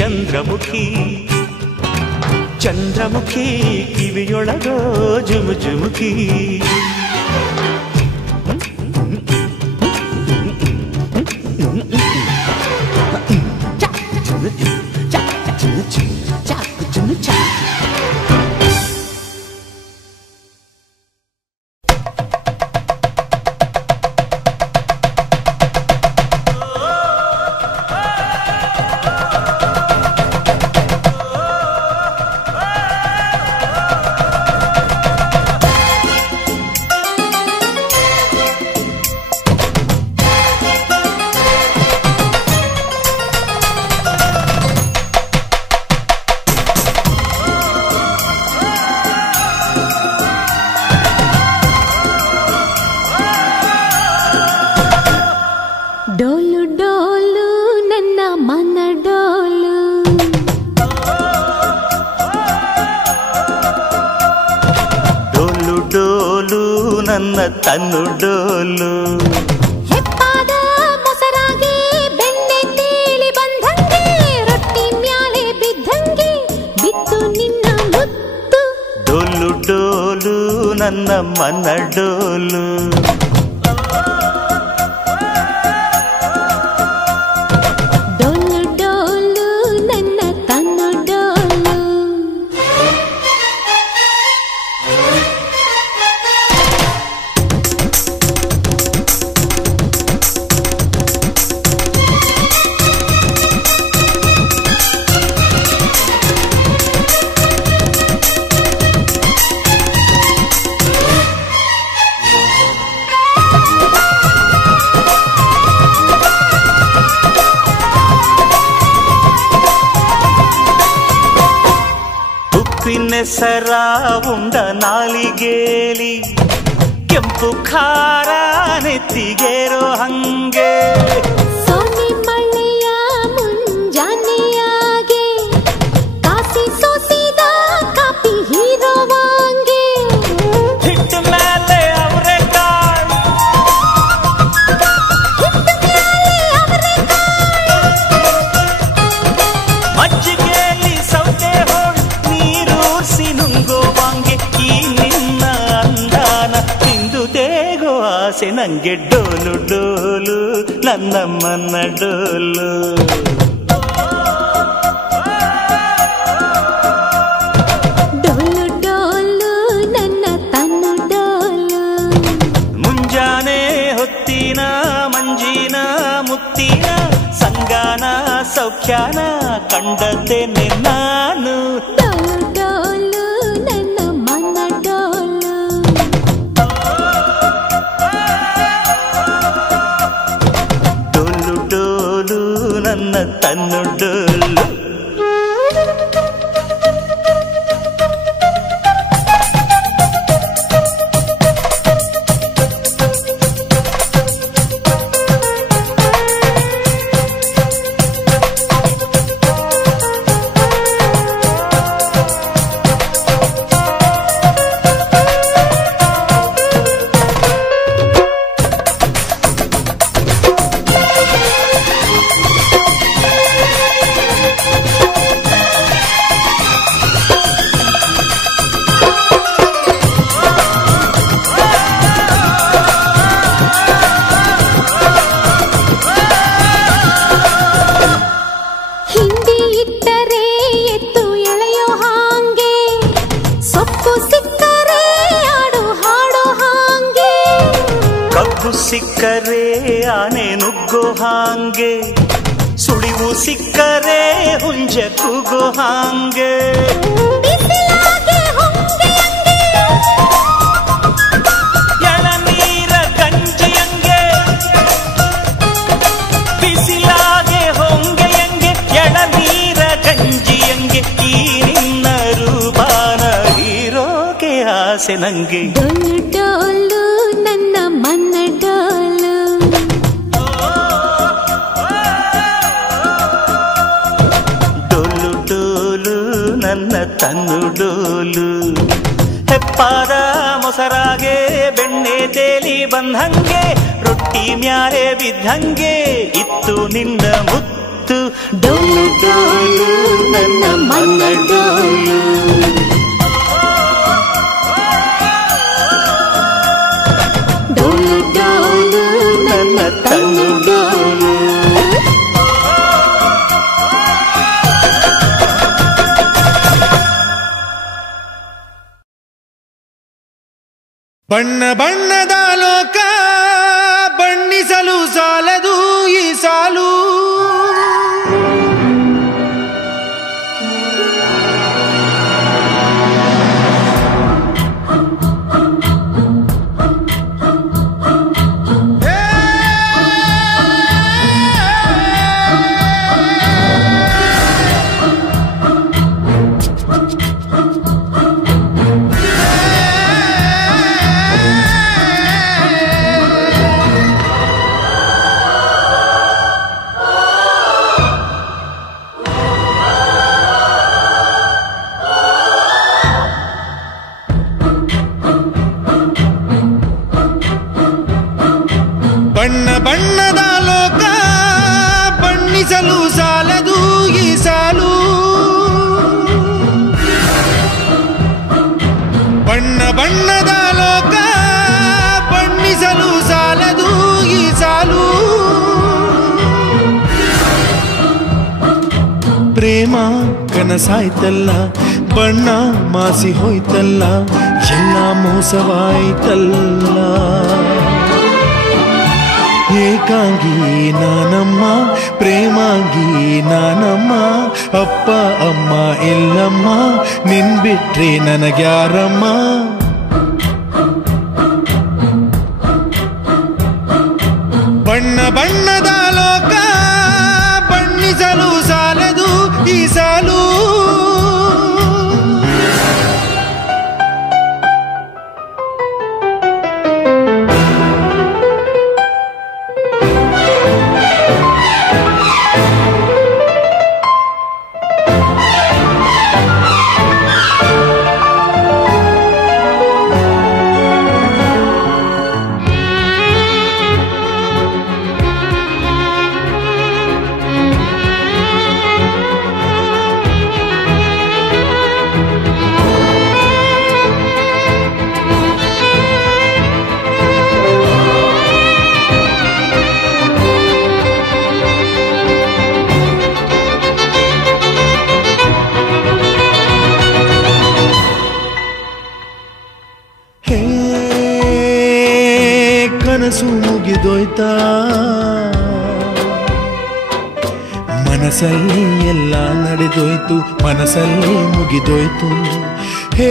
ಚಂದ್ರಮುಖಿ ಚಂದ್ರಮುಖಿ ಕಿವಿಯೊಳಗೋ ಜುಮು ಜುಮುಕಿ ಡೋಲು ಡೋಲು ನನ್ನ ಮನ ಡೋಲು ಡೋಲು ಡೋಲು ನನ್ನ ತನ್ನು ಡೋಲು ಹೆಪ್ಪಾದ ಮೊಸರಾಗಿ ಬೆಣ್ಣೆ ತೇಲಿ ಬಂದಂಗೆ ರೊಟ್ಟಿ ಮ್ಯಾಲೆ ಬಿದ್ದಂಗೆ ಬಿತ್ತು ನಿನ್ನ ಮುತ್ತು ಡೋಲು ಡೋಲು ನನ್ನ ಮನ ಡೋಲು ಡೋಲು ಡೋಲು ನನ್ನ ತನ್ನು ಡೋಲು ಉಪ್ಪಿನೆಸರ ಉಂಡ ನಾಲಿಗೇಲಿ ಕೆಂಪು ಖಾರ ನೆತ್ತಿಗೇರೋ ಹಂಗೆ ಸೋನಿ ಮಳೆಯ ಮುಂಜಾನೆಯಾಗೆ ಕಾಸಿ ಸೋಸಿದ ಕಾಪಿ ಹೀರೋವಾಂಗೆ ಹಿಟ್ಟ ಮೇಲೆ ಅವರೆಕಾಳು ಮಜ್ಜಿಗೆಯಲ್ಲಿ ಸೌತೆ ಹೋಳು ನೀರೂರ್ಸಿ ನುಂಗೋವಾಂಗೆ ಈ ನಿನ್ನ ಅಂದಾನ ತಿಂದು ತೇಗೋ ಆಸೆ ನಂಗೆ ಡೋಲು ಡೋಲು ನನ್ನ ಮನ ಡೋಲು ಸೌಖ್ಯಾನ ಕಂಡದ್ದೇನೆ ನಾನು. ಡೋಲು ಡೋಲು ನನ್ನ ಮನ ಡೋಲು. ಡೋಲು ಡೋಲು ನನ್ನ ತನ್ನು ಡೋಲು. ಸಿಕ್ಕರೆ ಆನೆ ನುಗ್ಗೋ ಹಾಂಗೆ, ಸುಳಿವು ಸಿಕ್ಕರೆ ಹುಂಜ ಕೂಗೋ ಹಾಂಗೆ. ಎಳನೀರ ಗಂಜಿಯಂಗೆ ಬಿಸಿಲಾಗೆ ಹೊಂಗೆಯಂಗೆ, ಎಳನೀರ ಗಂಜಿಯಂಗೆ ಈ ನಿನ್ನ ರೂಪಾನ ಹೀರೋಗೆ ಆಸೆ ನಂಗೆ. ಡೋಲು ಡೋಲು ನನ್ನ ಮನ ಡೋಲು. ಡೋಲು ಡೋಲು ನನ್ನ ತನ್ನು ಡೋಲು. ಹೆಪ್ಪಾದ ಮೊಸರಾಗೆ ಬೆಣ್ಣೆ ತೇಲಿ ಬಂದಂಗೆ, ರೊಟ್ಟಿ ಮ್ಯಾಲೆ ಬಿದ್ದಂಗೆ ಇತ್ತು ನಿನ್ನ ಮುತ್ತು. ಡೋಲು ಡೋಲು ನನ್ನ ಮನ ಡೋಲು. ಡೋಲು ಡೋಲು ನನ್ನ ತನ್ನು ಡೋಲು. ಬಣ್ಣ ಬಣ್ಣದ ಲೋಕ ಬಣ್ಣಿಸಲು ಸಾಲದು ಈ ಸಾಲು. ಬಣ್ಣ ಬಣ್ಣದ ಲೋಕ ಬಣ್ಣಿಸಲು ಸಾಲದು ಈ ಸಾಲು. ಬಣ್ಣ ಬಣ್ಣದ ಲೋಕ ಬಣ್ಣಿಸಲು ಸಾಲದು ಈ ಸಾಲು. ಪ್ರೇಮ ಕನಸಾಯ್ತಲ್ಲ, ಬಣ್ಣ ಮಾಸಿ ಹೋಯ್ತಲ್ಲ, ಎಲ್ಲ ಮೋಸವಾಯ್ತಲ್ಲ. ಏಕಾಂಗಿ ನಾನಮ್ಮ, ಪ್ರೇಮಾಂಗಿ ನಾನಮ್ಮ, ಅಪ್ಪ ಅಮ್ಮ ಎಲ್ಲಮ್ಮ, ನಿನ್ ಬಿಟ್ರೆ ನನಗ್ಯಾರಮ್ಮ. ಬಣ್ಣ ಬಣ್ಣದ ಲೋಕ ಬಣ್ಣಿಸಲು ಸಾಲದು ಈ ಸಾಲು. ಕನಸು ಮುಗಿದೋಯ್ತಾ, ಮನ ಮನಸ್ಸಲ್ಲಿ ಎಲ್ಲ ನಡೆದೋಯ್ತು, ಮನಸ್ಸಲ್ಲಿ ಮುಗಿದೋಯ್ತು. ಹೇ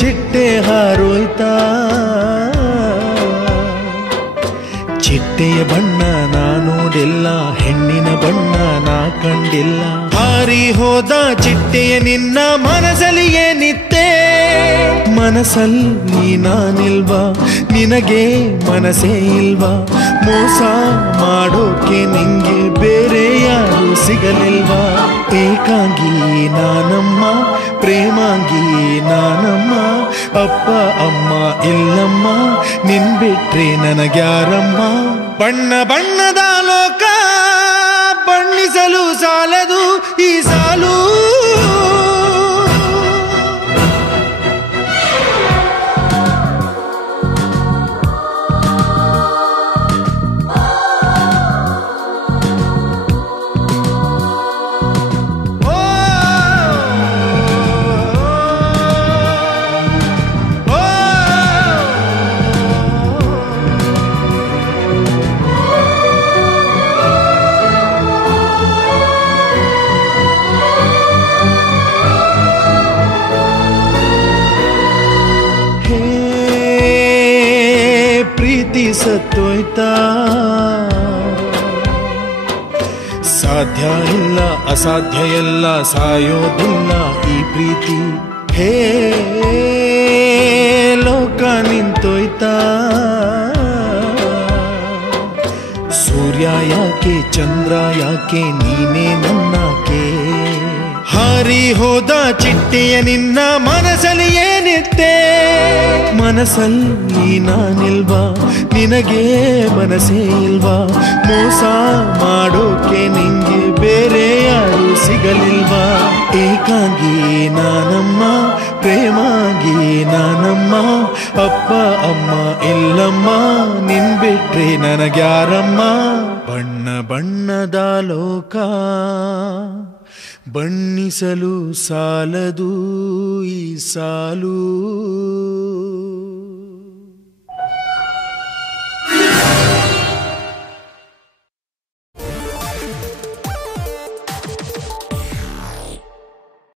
ಚಿಟ್ಟೆ ಹಾರೋಯ್ತಾ, ಚಿಟ್ಟೆಯ ಬಣ್ಣ ನಾ ನೋಡಿಲ್ಲ, ಹೆಣ್ಣಿನ ಬಣ್ಣ ನಾ ಕಂಡಿಲ್ಲ. ಹಾರಿ ಹೋದ ಚಿಟ್ಟೆಯ ನಿನ್ನ ಮನಸ್ಸಲ್ಲಿ ಏನಿತ್ತೆ, ಮನಸ್ಸಲ್ಲಿ ನಾನಿಲ್ವಾ, ನಿನಗೆ ಮನಸ್ಸೇ ಇಲ್ವಾ, ಮೋಸ ಮಾಡೋಕೆ ನಿಂಗೆ ಬೇರೆ ಯಾರು ಸಿಗಲಿಲ್ವಾ. ಏಕಾಂಗಿ ನಾನಮ್ಮ, ಪ್ರೇಮಾಂಗಿ ನಾನಮ್ಮ, ಅಪ್ಪ ಅಮ್ಮ ಇಲ್ಲಮ್ಮ, ನಿನ್ ಬಿಟ್ರೆ ನನಗ್ಯಾರಮ್ಮ. ಬಣ್ಣ ಬಣ್ಣದ ಲೋಕ ಬಣ್ಣಿಸಲು ಸಾಲದು ಈ ಸಾಲು. ಸತ್ತೋಯ್ತಾ, ಸಾಧ್ಯ ಇಲ್ಲ ಅಸಾಧ್ಯ ಎಲ್ಲ, ಸಾಯೋದಿಲ್ಲ ಈ ಪ್ರೀತಿ. ಹೇ ಲೋಕ ನಿಂತೋಯ್ತಾ, ಸೂರ್ಯ ಯಾಕೆ ಚಂದ್ರ ಯಾಕೆ ನೀನೇ ನನ್ನಾಕೆ. ಹಾರಿ ಹೋದ ಚಿಟ್ಟೆಯ ನಿನ್ನ ಮನಸ್ಸಲ್ಲಿ ಏನಿತ್ತೆ, ಮನಸ್ಸಲ್ಲಿ ನಾನಿಲ್ವಾ, ನಿನಗೆ ಮನಸ್ಸೇ ಇಲ್ವಾ, ಮೋಸ ಮಾಡೋಕೆ ನಿಂಗೆ ಬೇರೆ ಯಾರು ಸಿಗಲಿಲ್ವಾ. ಏಕಾಂಗಿ ನಾನಮ್ಮ, ಪ್ರೇಮಾಗಿ ನಾನಮ್ಮ, ಅಪ್ಪ ಅಮ್ಮ ಇಲ್ಲಮ್ಮ, ನಿನ್ ಬಿಟ್ರೆ ನನಗ್ಯಾರಮ್ಮ. ಬಣ್ಣ ಬಣ್ಣದ ಲೋಕ ಬಣ್ಣಿಸಲು ಸಾಲದು ಈ ಸಾಲು.